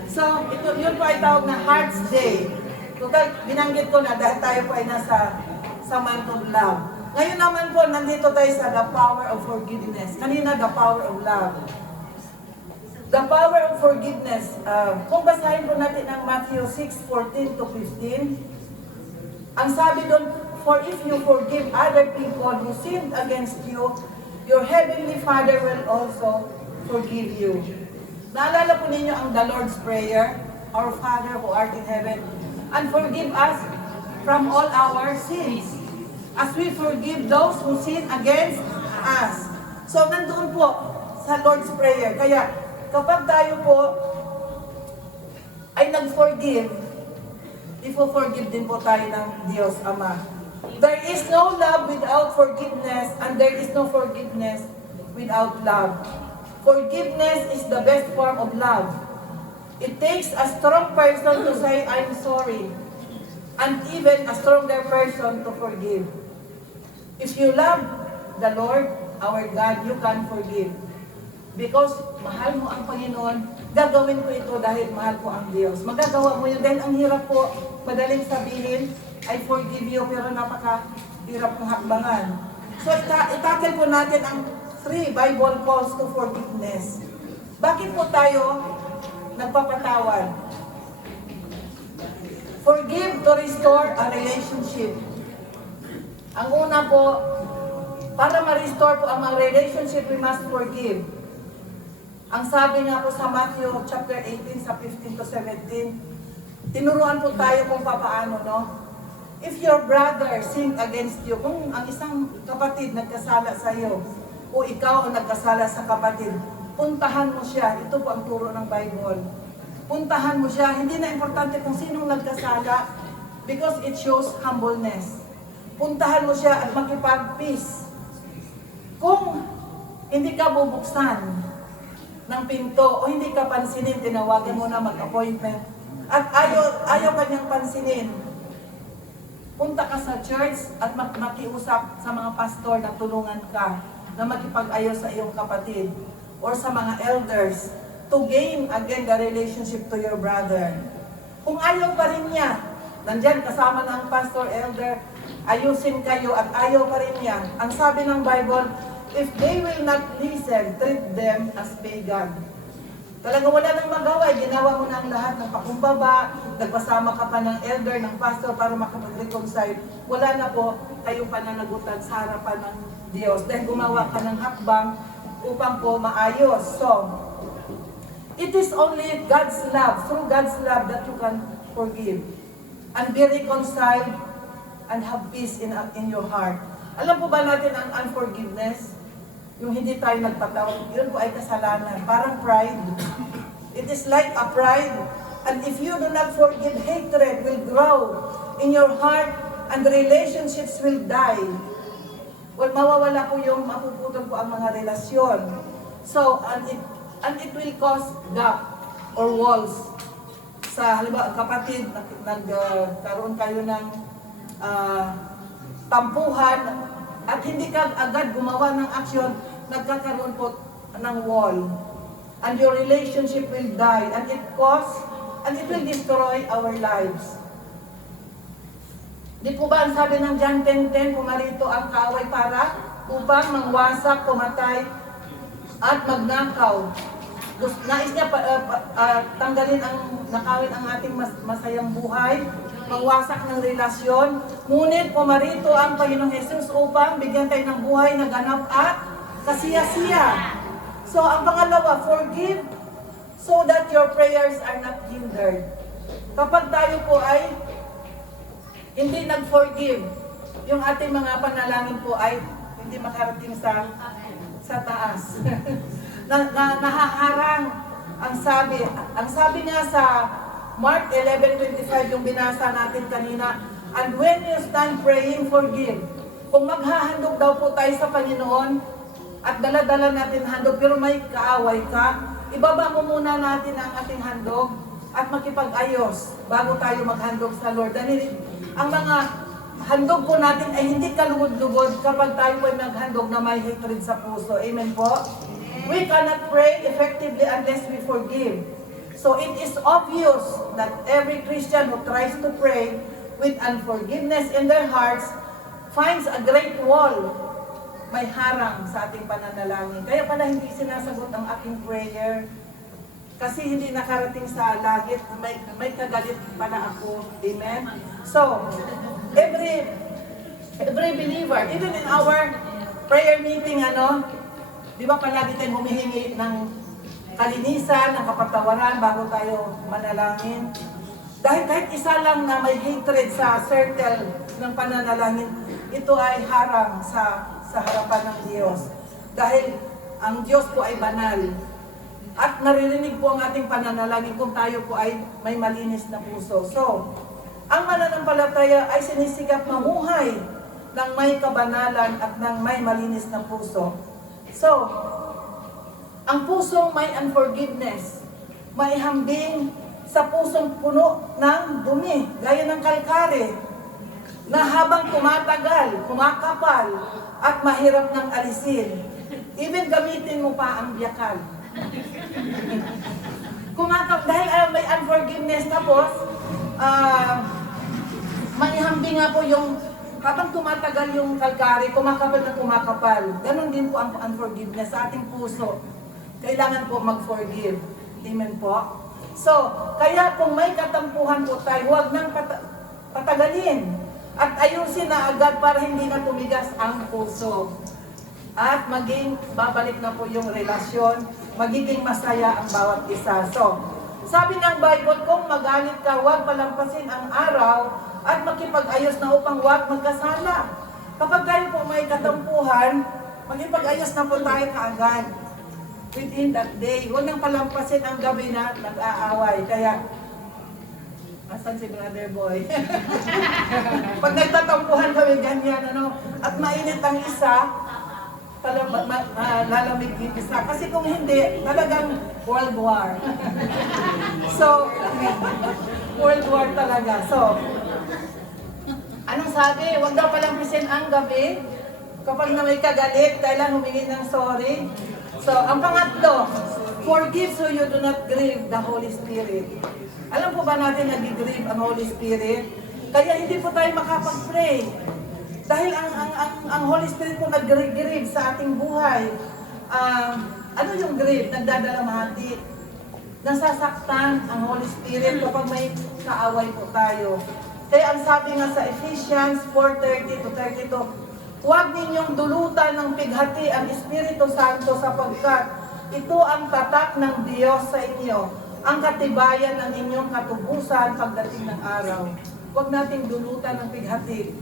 So, yun po ay tawag na Heart's Day. Total, binanggit ko na dahil tayo po ay sa month of love. Ngayon naman po, nandito tayo sa the power of forgiveness. Kanina, the power of love. The power of forgiveness. Kung basahin po natin ang Matthew 6:14-15, ang sabi doon, for if you forgive other people who sinned against you, your heavenly Father will also forgive you. Naalala po ninyo ang the Lord's Prayer, Our Father who art in heaven, and forgive us from all our sins, as we forgive those who sin against us. So, nandoon po sa Lord's Prayer. Kaya, kapag tayo po ay nag-forgive, ipo-forgive din po tayo ng Diyos Ama. There is no love without forgiveness, and there is no forgiveness without love. Forgiveness is the best form of love. It takes a strong person to say, I'm sorry, and even a stronger person to forgive. If you love the Lord, our God, you can forgive. Because mahal mo ang Panginoon, gagawin ko ito dahil mahal ko ang Diyos. Magagawa mo yun dahil ang hirap po, madaling sabihin, I forgive you, pero napaka-hirap ng hakbangan. So itakil po natin ang 3 Bible calls to forgiveness. Bakit po tayo nagpapatawad? Forgive to restore a relationship. Ang una po, para ma-restore po ang mga relationship, we must forgive. Ang sabi nga po sa Matthew chapter 18 sa 15-17, tinuruan po tayo kung papaano, no? If your brother sinned against you, kung ang isang kapatid nagkasala sa iyo, o ikaw ang nagkasala sa kapatid, puntahan mo siya. Ito po ang turo ng Bible. Puntahan mo siya. Hindi na importante kung sinong nagkasala because it shows humbleness. Puntahan mo siya at makipag-peace. Kung hindi ka bubuksan ng pinto o hindi ka pansinin, tinawagan mo na mag-appointment at ayaw kanyang pansinin, punta ka sa church at makiusap sa mga pastor na tulungan ka na makipag-ayos sa iyong kapatid or sa mga elders to gain again the relationship to your brother. Kung ayaw pa rin niya, nandyan kasama ng pastor, elder, ayusin kayo at ayaw pa rin niya, ang sabi ng Bible, if they will not listen, treat them as pagan. Talaga wala nang magawa, ginawa mo na ang lahat ng pakumbaba, nagpasama ka pa ng elder, ng pastor para makapag-reconcile. Wala na po kayong pananagutan sa harapan ng Diyos dahil gumawa ka ng hakbang upang po maayos. So, it is only God's love, through God's love that you can forgive and be reconciled and have peace in your heart. Alam po ba natin ang unforgiveness? Yung hindi tayo nagpatawad, yun po ay kasalanan. Parang pride. It is like a pride. And if you do not forgive, hatred will grow in your heart and relationships will die. Well, mawawala po yung mapuputol po ang mga relasyon. So, and it will cause gap or walls. Sa halimbawa, kapatid, nagkaroon kayo ng tampuhan at hindi ka agad gumawa ng aksyon, nagkakaroon po ng wall. And your relationship will die and it will destroy our lives. Di po ba ang sabi ng John 10:10, pumarito ang kaaway para upang mangwasak, pumatay, at magnakaw. Nais niya tanggalin nakawin ang ating masayang buhay, mangwasak ng relasyon. Ngunit pumarito ang Panginoong Jesus upang bigyan tayo ng buhay na ganap at kasiya-siya. So ang pangalawa, forgive so that your prayers are not hindered. Kapag tayo po ay hindi nag-forgive, yung ating mga panalangin po ay hindi makarating sa taas. Nahaharang ang sabi nga sa Mark 11:25 yung binasa natin kanina, and when you stand praying, forgive. Kung maghahandog daw po tayo sa Panginoon at dala-dala natin handog pero may kaaway ka, ibaba mo muna natin ang ating handog at makipag-ayos bago tayo maghandog sa Lord. Dahil ang mga handog po natin ay hindi kalugod-lugod kapag tayo po ay maghandog na may hatred sa puso. Amen po? We cannot pray effectively unless we forgive. So it is obvious that every Christian who tries to pray with unforgiveness in their hearts finds a great wall. May harang sa ating pananalangin. Kaya pala hindi sinasagot ang aking prayer. Kasi hindi nakarating sa langit, may kagalit pala ako. Amen? So, every believer, even in our prayer meeting, di ba palagi tayong humihingi ng kalinisan, ng kapatawaran bago tayo manalangin? Dahil kahit isa lang na may hatred sa circle ng pananalangin, ito ay harang sa harapan ng Diyos. Dahil ang Diyos po ay banal. At naririnig po ang ating pananalangin kung tayo po ay may malinis na puso. So, ang mananampalataya ay sinisikap mamuhay ng may kabanalan at ng may malinis na puso. So, ang pusong may unforgiveness, may hambing sa pusong puno ng dumi, gaya ng kalkare, na habang tumatagal, kumakapal, at mahirap ng alisin. Even gamitin mo pa ang biyakal. Dahil may unforgiveness, tapos, manihambing nga po yung, habang tumatagal yung kalkari, kumakapal na kumakapal. Ganon din po ang unforgiveness sa ating puso. Kailangan po mag-forgive. Amen po? So, kaya kung may katampuhan po tayo, huwag nang patagalin. At ayusin na agad para hindi na tumigas ang puso. At babalik na po yung relasyon, magiging masaya ang bawat isa. So, sabi ng Bible, kung magalit ka, huwag palampasin ang araw at makipag-ayos na upang huwag magkasala. Kapag tayo po may katampuhan, makipag-ayos na po tayo kaagad. Within that day, huwag nang palampasin ang gabi na nag-aaway. Kaya, asan si Brother Boy? Pag nagtatampuhan kami ganyan, at mainit ang isa, lalamig yung isa. Kasi kung hindi, talagang World War. So, World War talaga. So, anong sabi? Huwag daw palampisin ang gabi. Kapag na may kagalit, kailan humingi ng sorry. So, ang pangatlo, forgive so you do not grieve the Holy Spirit. Alam po ba natin nag-grieve ang Holy Spirit? Kaya hindi po tayo makapag-pray. Dahil ang Holy Spirit po nag-grieve sa ating buhay. Ano yung grieve? Nagdadalamhati. Nasasaktan ang Holy Spirit kapag may kaaway po tayo. Kaya ang sabi nga sa Ephesians 4:30 to 32, huwag ninyong dulutan ng pighati ang Espiritu Santo sapagkat ito ang tatak ng Diyos sa inyo, ang katibayan ng inyong katubusan pagdating ng araw. Huwag nating dulutan ng pighati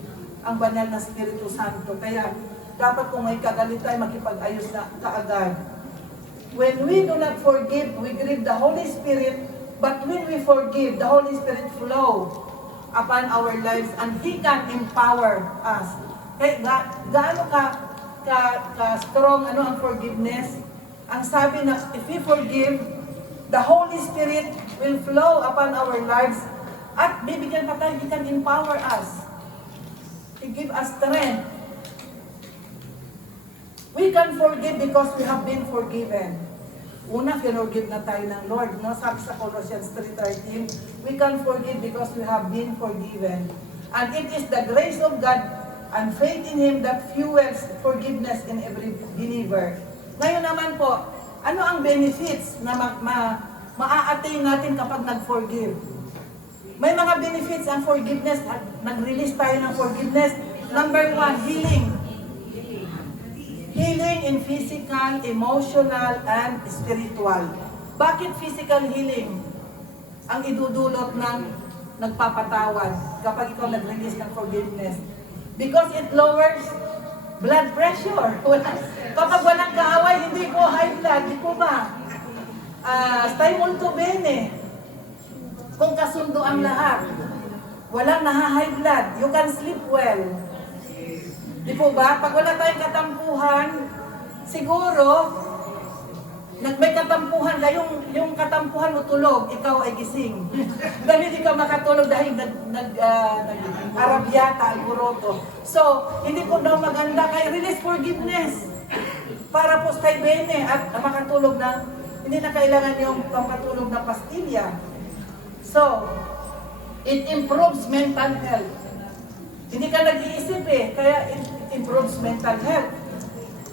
ang banal na Espiritu Santo. Kaya dapat kung may kagalit tayo, makipag-ayos na kaagad. When we do not forgive, we grieve the Holy Spirit, but when we forgive, the Holy Spirit flow upon our lives and He can empower us. Kaya gaano ka strong ang forgiveness? Ang sabi na if we forgive, the Holy Spirit will flow upon our lives at bibigyan pa tayo, He can empower us. He give us strength. We can forgive because we have been forgiven. Una, forgive na tayo ng Lord. No? Sabi sa Colossians 3:13, we can forgive because we have been forgiven. And it is the grace of God and faith in Him that fuels forgiveness in every believer. Ngayon naman po, ano ang benefits na maa-attain natin kapag nag-forgive? May mga benefits ang forgiveness. Nag-release tayo ng forgiveness. Number 1, healing. Healing in physical, emotional, and spiritual. Bakit physical healing ang idudulot ng nagpapatawad kapag ikaw nag-release ng forgiveness? Because it lowers blood pressure. Kapag walang kaaway, hindi po high blood, di po ba? Stai molto bene. Kung kasundo ang lahat, walang naha-high blood, you can sleep well. Di po ba? Pag wala tayong katampuhan, siguro, may katampuhan ka, yung katampuhan mo tulog, ikaw ay gising. Dahil hindi ka makatulog dahil nag-arabyata, alburoto. So, hindi po daw maganda kay release forgiveness para po stay bene at makatulog na, hindi na kailangan yung pampatulog na pastilya. So, it improves mental health. Hindi ka nag-iisip kaya it improves mental health.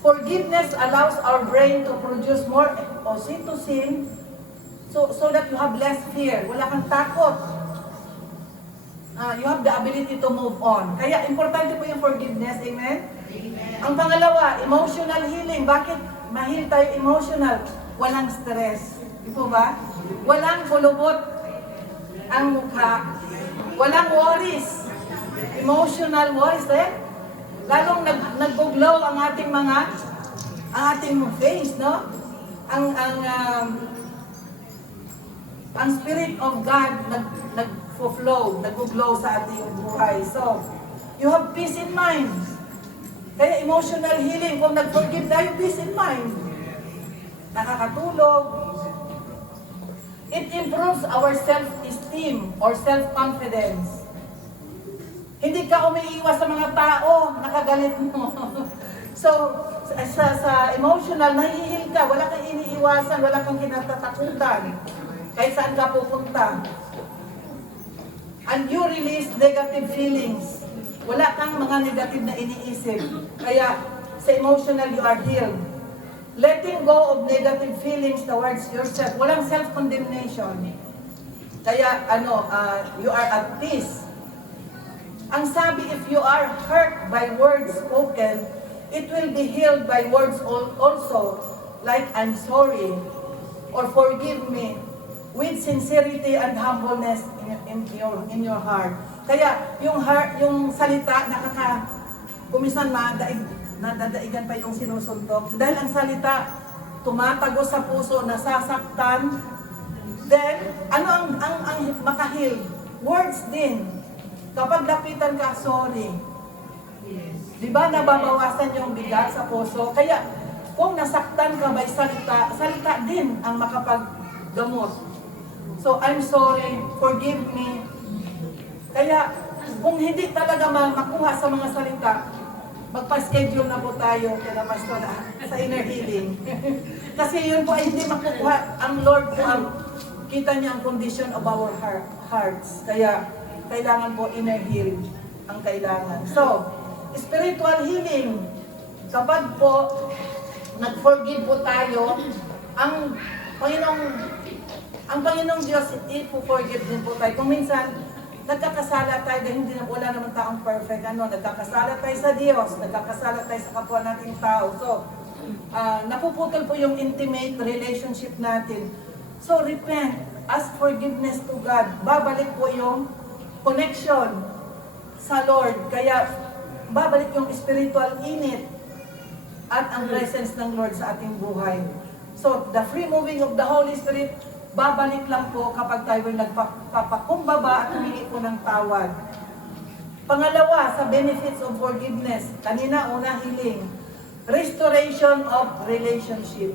Forgiveness allows our brain to produce more oxytocin so that you have less fear. Wala kang takot. You have the ability to move on. Kaya importante po yung forgiveness. Amen? Amen. Ang pangalawa, emotional healing. Bakit ma-heal tayo emotional? Walang stress. Di po ba? Walang bulubot ang mukha. Walang worries. Emotional worries, lalong nag-glow ang ating face, no? Ang Spirit of God nag-flow, nag-glow sa ating buhay. So, you have peace in mind. Kaya emotional healing, kung nag-forgive tayo, peace in mind. Nakakatulog. It improves our self-esteem or self-confidence. Hindi ka umiiwas sa mga tao, nakagalit mo. So, sa emotional, nahihil ka, wala kang iniiwasan, wala kang kinatatakutan. Kahit saan ka pupunta. And you release negative feelings. Wala kang mga negative na iniisip. Kaya, sa emotional, you are healed. Letting go of negative feelings towards yourself. Walang self-condemnation. Kaya, you are at peace. Ang sabi, if you are hurt by words spoken, it will be healed by words also, like I'm sorry, or forgive me, with sincerity and humbleness in your heart. Kaya yung salita, kumisan nadadaigan pa yung sinusuntok. Dahil ang salita, tumatago sa puso, nasasaktan. Then, ano ang makahil? Words din. Kapag lapitan ka, sorry. Di ba nababawasan yung bigat sa puso? Kaya kung nasaktan ka by salita din ang makapaggamot. So, I'm sorry, forgive me. Kaya kung hindi talaga makuha sa mga salita, magpa-schedule na po tayo kina Pastor sa inner healing. Kasi yun po ay hindi makukuha. Ang Lord po kita niya ang condition of our hearts. Kaya kailangan po inner heal ang kailangan. So, spiritual healing. Kapag po nag-forgive po tayo, ang Panginoong Ang Panginoong Diyos, ipo-forgive din po tayo. Kung minsan, nagkakasala tayo dahil hindi na wala naman taong perfect. Nagkakasala tayo sa Diyos, nagkakasala tayo sa kapwa nating tao. So, napuputol po yung intimate relationship natin. So, repent. Ask forgiveness to God. Babalik po yung connection sa Lord. Kaya, babalik yung spiritual init at ang presence ng Lord sa ating buhay. So, the free moving of the Holy Spirit, babalik lang po kapag tayo nagpapakumbaba at humingi po ng tawad. Pangalawa, sa benefits of forgiveness. Kanina, una, healing. Restoration of relationship.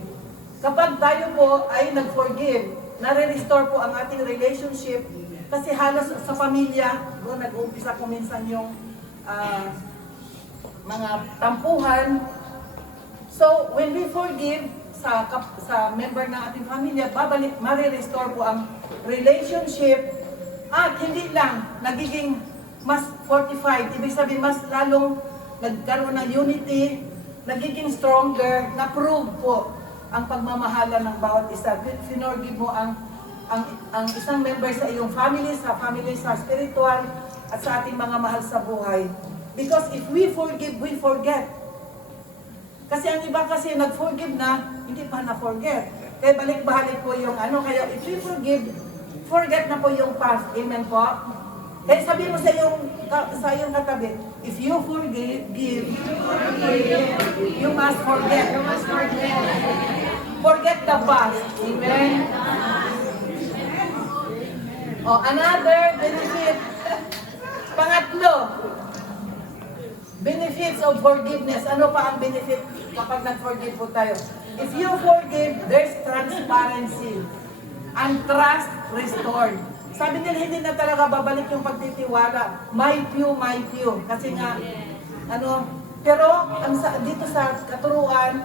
Kapag tayo po ay nag-forgive, nare-restore po ang ating relationship kasi halos sa pamilya, doon nag-uumpisa po minsan yung mga tampuhan. So, when we forgive sa member ng ating pamilya, babalik, mare-restore po ang relationship at hindi lang nagiging mas fortified, ibig sabihin mas lalong nagkaroon ng unity, nagiging stronger, na-prove po ang pagmamahala ng bawat isa. Finorgive mo ang isang member sa iyong family, sa spiritual, at sa ating mga mahal sa buhay. Because if we forgive, we forget. Kasi ang iba kasi nag-forgive na, hindi pa na-forget. Kaya balik-balik po yung kaya if we forgive, forget na po yung past. Amen po? Kaya sabihin mo sa iyong katabi, if you forgive, you must forget. Forget the past. Amen? Another benefit. Pangatlo, benefits of forgiveness. Ano pa ang benefit kapag nag-forgive po tayo? If you forgive, there's transparency and trust restored. Sabi nila, hindi na talaga babalik yung pagtitiwala. My few. Kasi nga, pero dito sa katuruan,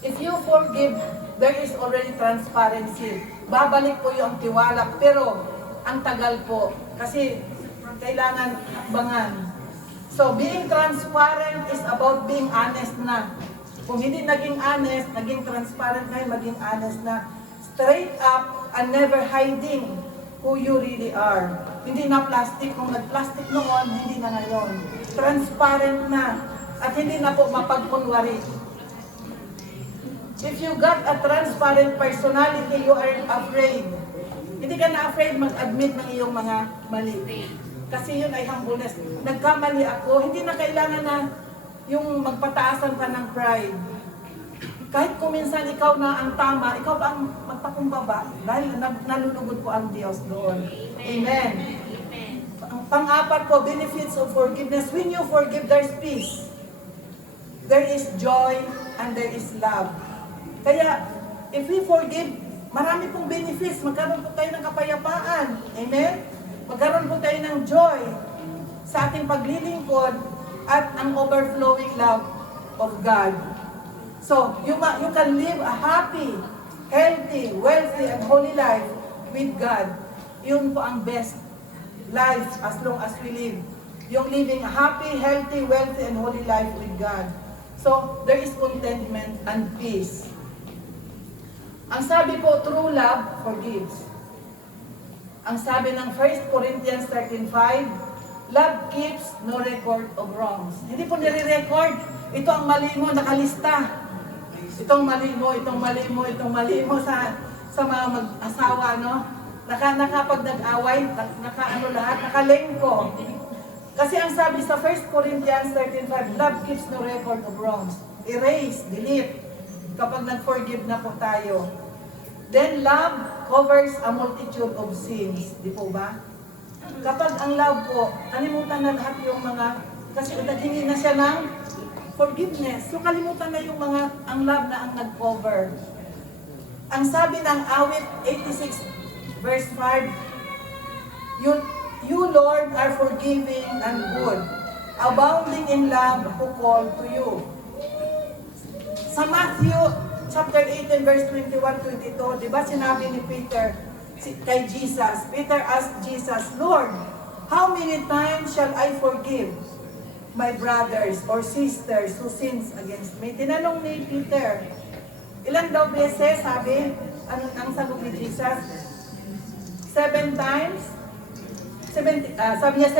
if you forgive, there is already transparency. Babalik po yung tiwala, pero ang tagal po. Kasi kailangan akbangan. So, being transparent is about being honest na. Kung hindi naging honest, naging transparent ngayon, maging honest na. Straight up and never hiding who you really are. Hindi na plastic. Kung nag-plastic noon, hindi na ngayon. Transparent na. At hindi na po mapagpunwari. If you got a transparent personality, you aren't afraid. Hindi ka na afraid mag-admit ng iyong mga mali. Kasi yun ay humbleness. Nagkamali ako, hindi na kailangan na yung magpataasan ka ng pride. Kahit kung minsan ikaw na ang tama, ikaw pa ang magpakumbaba dahil nalulugod po ang Diyos doon. Amen. Pang-apat po, benefits of forgiveness. When you forgive, there's peace. There is joy and there is love. Kaya, if we forgive, marami pong benefits. Magkaroon po tayo ng kapayapaan. Amen? Magkaroon po tayo ng joy sa ating paglilingkod at ang overflowing love of God. So, you can live a happy, healthy, wealthy, and holy life with God. Yun po ang best life as long as we live. Yung living a happy, healthy, wealthy, and holy life with God. So, there is contentment and peace. Ang sabi po, true love forgives. Ang sabi ng 1 Corinthians 13:5, love keeps no record of wrongs. Hindi po nire-record. Ito ang mali mo, nakalista. Itong mali mo sa mga mag-asawa, no? Nakapag nag-away, lahat, nakalengko. Kasi ang sabi sa 1 Corinthians 13:5, love keeps no record of wrongs. Erase, delete, kapag nag-forgive na po tayo. Then love covers a multitude of sins. Di po ba? Kapag ang love po, kalimutan na lahat yung mga, kasi naghingi na siya ng forgiveness. So kalimutan na yung ang love na ang nag-cover. Ang sabi ng awit 86 verse 5, You Lord are forgiving and good, abounding in love who call to you. Sa Matthew chapter 18 verse 21-22, di ba sinabi ni Peter kay Jesus, Peter asked Jesus, Lord, how many times shall I forgive my brothers or sisters who sins against me? Tinanong ni Peter, ilan daw beses, sabi? ang sagot ni Jesus? 7 times? Sabi niya,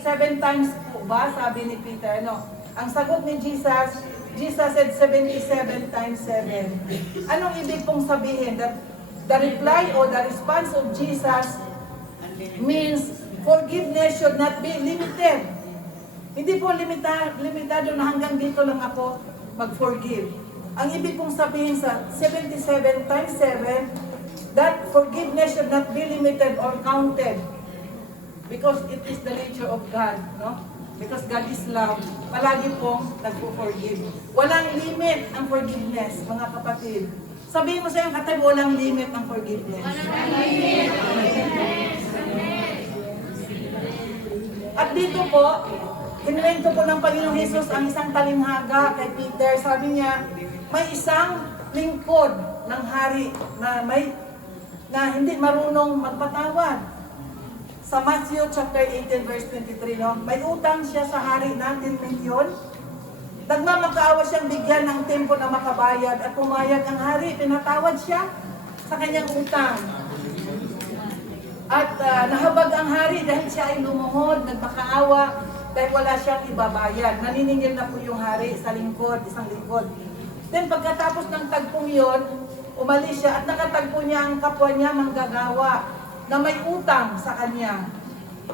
seven times po ba? Sabi ni Peter, no? Ang sagot ni Jesus said 77 times 7. Anong ibig pong sabihin? That the reply or the response of Jesus means forgiveness should not be limited. Hindi po limitado na hanggang dito lang ako mag-forgive. Ang ibig pong sabihin sa 77 times 7, that forgiveness should not be limited or counted. Because it is the nature of God, no? Because God is love, palagi pong nag-forgive. Walang limit ang forgiveness, mga kapatid. Sabihin mo sa iyong katabi, walang limit ang forgiveness. At dito po, kinuwento po ng Panginoong Hesus ang isang talimhaga kay Peter. Sabi niya, may isang lingkod ng hari na hindi marunong magpatawad. Sa Matthew chapter 18 verse 23, no? May utang siya sa hari na 10 milyon. Nagmamakaawa siyang bigyan ng tempo na makabayad at pumayag ang hari. Pinatawad siya sa kanyang utang. At nahabag ang hari dahil siya ay lumuhod, nagmakaawa dahil wala siyang ibabayad. Naniningil na po yung hari sa lingkod, isang lingkod. Then pagkatapos ng tagpong yon, umalis siya at nakatagpo niya ang kapwa niya manggagawa na may utang sa kanya.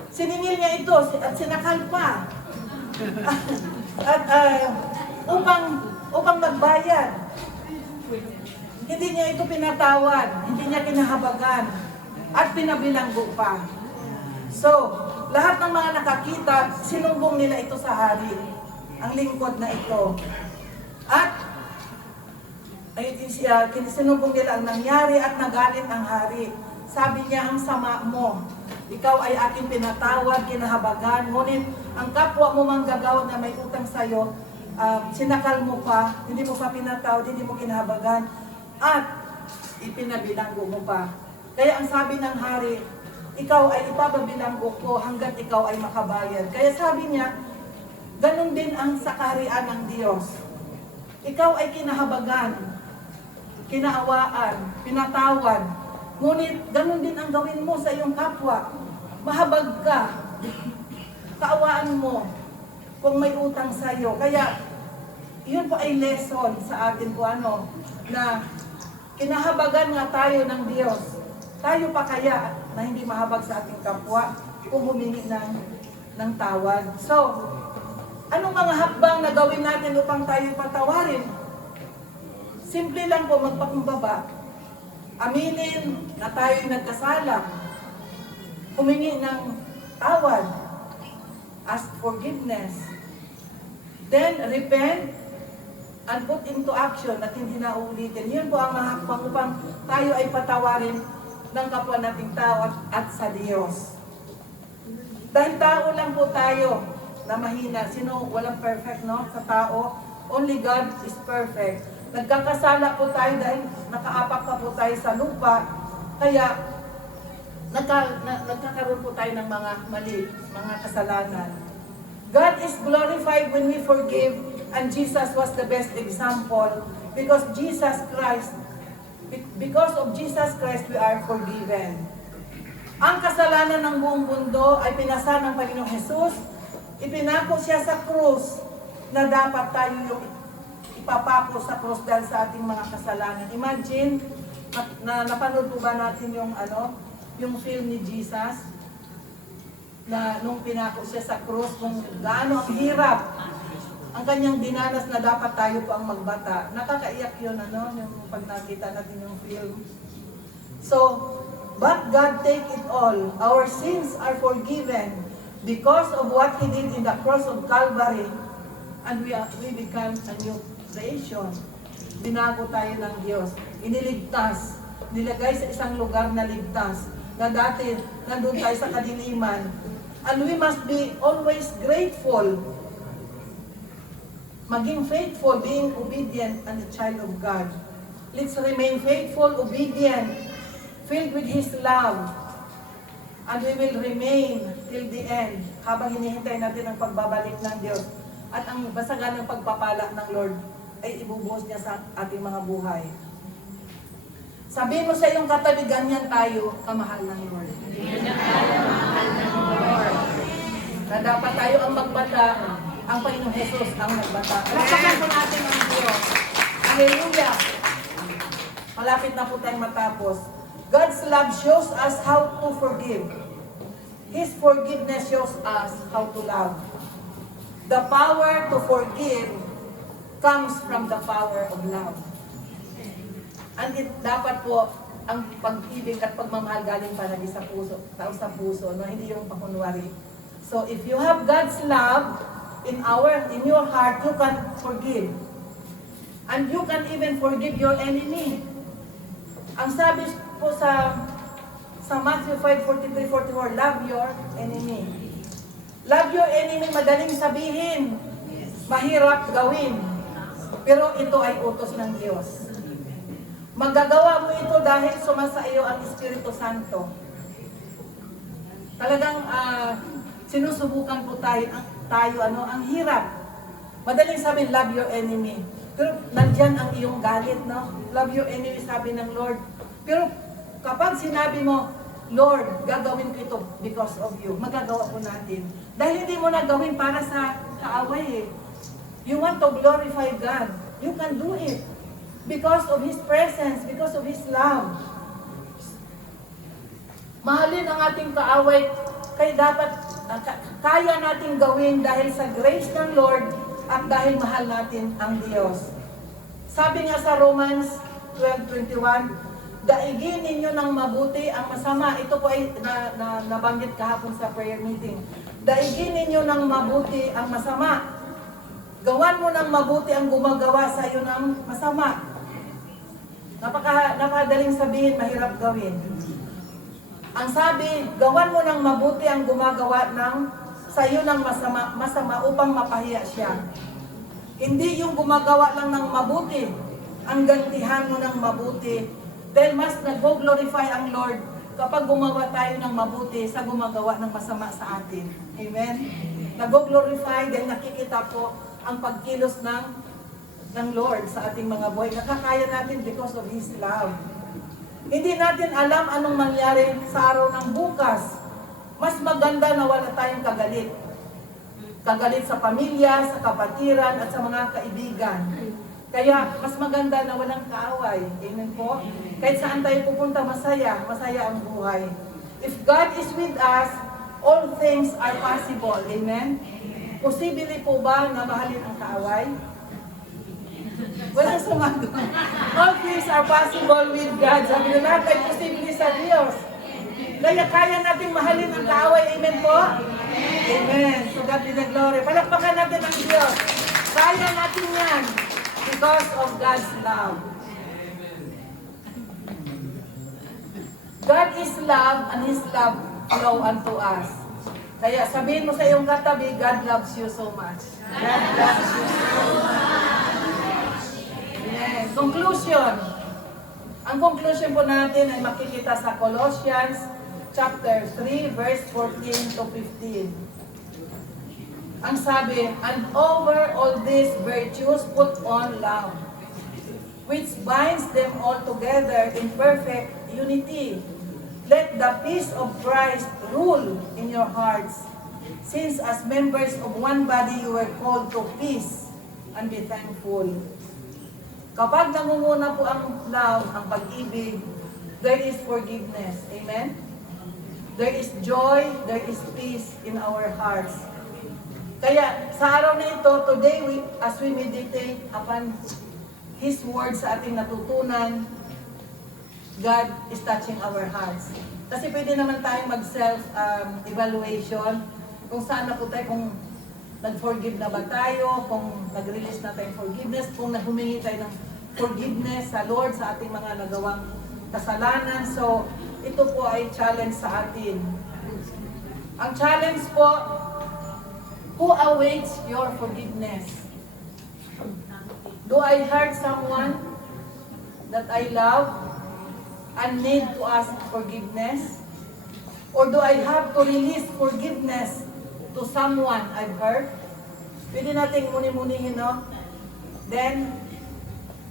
Siningil niya ito at sinakal pa. At upang magbayad. Hindi niya ito pinatawad, hindi niya kinahabagan, at pinabilanggo pa. So, lahat ng mga nakakita, sinumbong nila ito sa hari, ang lingkod na ito. At sinumbong nila ang nangyari at nagalit ang hari. Sabi niya, ang sama mo. Ikaw ay aking pinatawad, kinahabagan, ngunit ang kapwa mo manggagawa na may utang sa'yo, sinakal mo pa, hindi mo pa pinatawad, hindi mo kinahabagan, at ipinabilanggo mo pa. Kaya ang sabi ng hari, ikaw ay ipapabilanggo ko hanggat ikaw ay makabayad. Kaya sabi niya, ganun din ang sa kaharian ng Diyos. Ikaw ay kinahabagan, kinaawaan, pinatawad, ngunit ganun din ang gawin mo sa iyong kapwa. Mahabag ka, kaawaan mo kung may utang sa iyo. Kaya, yun po ay lesson sa atin po na kinahabagan nga tayo ng Diyos. Tayo pa kaya na hindi mahabag sa ating kapwa kung humingi ng tawad. So, anong mga hakbang na gawin natin upang tayo patawarin? Simple lang po, magpakumbaba. Aminin na tayo'y nagkasala. Humingi ng tawad. Ask forgiveness. Then, repent and put into action at hindi na uulitin. Yun po ang mahakbang upang tayo ay patawarin ng kapwa nating tao at sa Diyos. Dahil tao lang po tayo na mahina. Walang perfect, no? Sa tao, only God is perfect. Nagkakasala po tayo dahil nakaapak pa po tayo sa lupa. Kaya, nagkakaroon po tayo ng mga mali, mga kasalanan. God is glorified when we forgive, and Jesus was the best example because of Jesus Christ, we are forgiven. Ang kasalanan ng buong mundo ay pinasa ng Panginoong Hesus. Ipinako siya sa krus na dapat tayo yung ipapako sa krus dahil sa ating mga kasalanan. Imagine, napanood po ba natin yung film ni Jesus? Na nung pinako siya sa krus, kung gaano ang hirap ang kanyang dinanas na dapat tayo po ang magbata. Nakakaiyak yun, yung pag nakita natin yung film. So, but God take it all. Our sins are forgiven because of what He did in the cross of Calvary. And we become a new creation. Binago tayo ng Diyos. Iniligtas. Nilagay sa isang lugar na ligtas. Na dati, nandun tayo sa kadiliman. And we must be always grateful. Maging faithful, being obedient and a child of God. Let's remain faithful, obedient, filled with His love. And we will remain till the end habang hinihintay natin ang pagbabalik ng Diyos. At ang basagan ng pagpapala ng Lord ay ibubuhos niya sa ating mga buhay. Sabihin mo sa iyong katabi, ganyan tayo, kamahal ng Lord. Na dapat tayo ang magbata, ang Panginoong Jesus ang nagbata. Palakpakan po natin ang Diyos. Hallelujah! Malapit na po tayong matapos. God's love shows us how to forgive. His forgiveness shows us how to love. The power to forgive comes from the power of love. And dapat po, ang pag-ibig at pagmamahal galing palagi sa puso, tao sa puso, no? Hindi yung pakunwari. So if you have God's love in your heart, you can forgive. And you can even forgive your enemy. Ang sabi po sa Matthew 5:43-44, love your enemy. Love your enemy, madaling sabihin, mahirap gawin. Pero ito ay utos ng Diyos. Magagawa mo ito dahil sumasa iyo ang Espiritu Santo. Talagang sinusubukan po tayo, ang hirap. Madaling sabihin, love your enemy. Pero nandyan ang iyong galit, no? Love your enemy, sabi ng Lord. Pero kapag sinabi mo, Lord, gagawin ko ito because of you, magagawa po natin. Dahil hindi mo na gawin para sa kaaway eh. You want to glorify God. You can do it. Because of His presence, because of His love. Mahalin ang ating kaaway, kaya dapat kaya nating gawin dahil sa grace ng Lord at dahil mahal natin ang Diyos. Sabi nga sa Romans 12:21, daigin ninyo ng mabuti ang masama. Ito po ay nabanggit kahapon sa prayer meeting. Daigin ninyo ng mabuti ang masama. Gawan mo ng mabuti ang gumagawa sa iyo ng masama. Napakadaling sabihin, mahirap gawin. Ang sabi, gawan mo ng mabuti ang gumagawa sa iyo ng masama upang mapahiya siya. Hindi yung gumagawa lang ng mabuti, ang gantihan mo ng mabuti. Dahil mas nag-glorify ang Lord kapag gumawa tayo ng mabuti sa gumagawa ng masama sa atin. Amen? Nag-glorify dahil nakikita po ang pagkilos ng Lord sa ating mga buhay. Nakakaya natin because of His love. Hindi natin alam anong mangyari sa araw ng bukas. Mas maganda na wala tayong kagalit. Kagalit sa pamilya, sa kapatiran, at sa mga kaibigan. Kaya mas maganda na walang kaaway. Amen po? Kahit saan tayo pupunta, masaya ang buhay. If God is with us, all things are possible. Amen? Posible po ba na mahalin ang kaaway? Walang sumagot. All things are possible with God. Sabi na lahat ay posible sa Diyos. Kaya kaya natin mahalin ang kaaway. Amen po? Amen. So God be the glory. Palakpakan natin ang Diyos. Kaya natin yan because of God's love. God is love and His love flow unto us. Kaya sabihin mo sa iyong katabi, God loves you so much. God loves you so much. Yes. Conclusion. Ang conclusion po natin ay makikita sa Colossians chapter 3 verse 14 to 15. Ang sabi, and over all these virtues put on love, which binds them all together in perfect unity. Let the peace of Christ rule in your hearts, since as members of one body you were called to peace, and be thankful. Kapag nangunguna po ang love, ang pag-ibig, there is forgiveness. Amen? There is joy, there is peace in our hearts. Kaya sa araw na ito, today, as we meditate upon His word sa ating natutunan, God is touching our hearts. Kasi pwede naman tayong mag-self-evaluation kung saan na po tayo, kung nag-forgive na ba tayo, kung nag-release na tayong forgiveness, kung humingi tayo ng forgiveness sa Lord sa ating mga nagawang kasalanan. So, ito po ay challenge sa atin. Ang challenge po, who awaits your forgiveness? Do I hurt someone that I love and need to ask forgiveness? Or do I have to release forgiveness to someone I've hurt? Pwede nating muni-munihin, no? Then,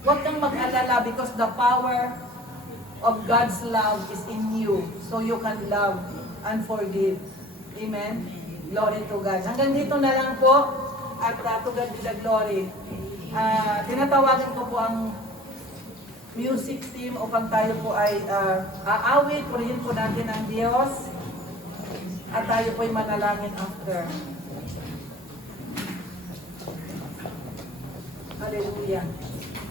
huwag kang mag-alala because the power of God's love is in you, so you can love and forgive. Amen? Glory to God. Hanggang dito na lang po, at to God be the glory. Tinatawagan ko po ang music team upang tayo po ay aawit, purihin po natin ang Diyos, at tayo po ay manalangin after. Hallelujah.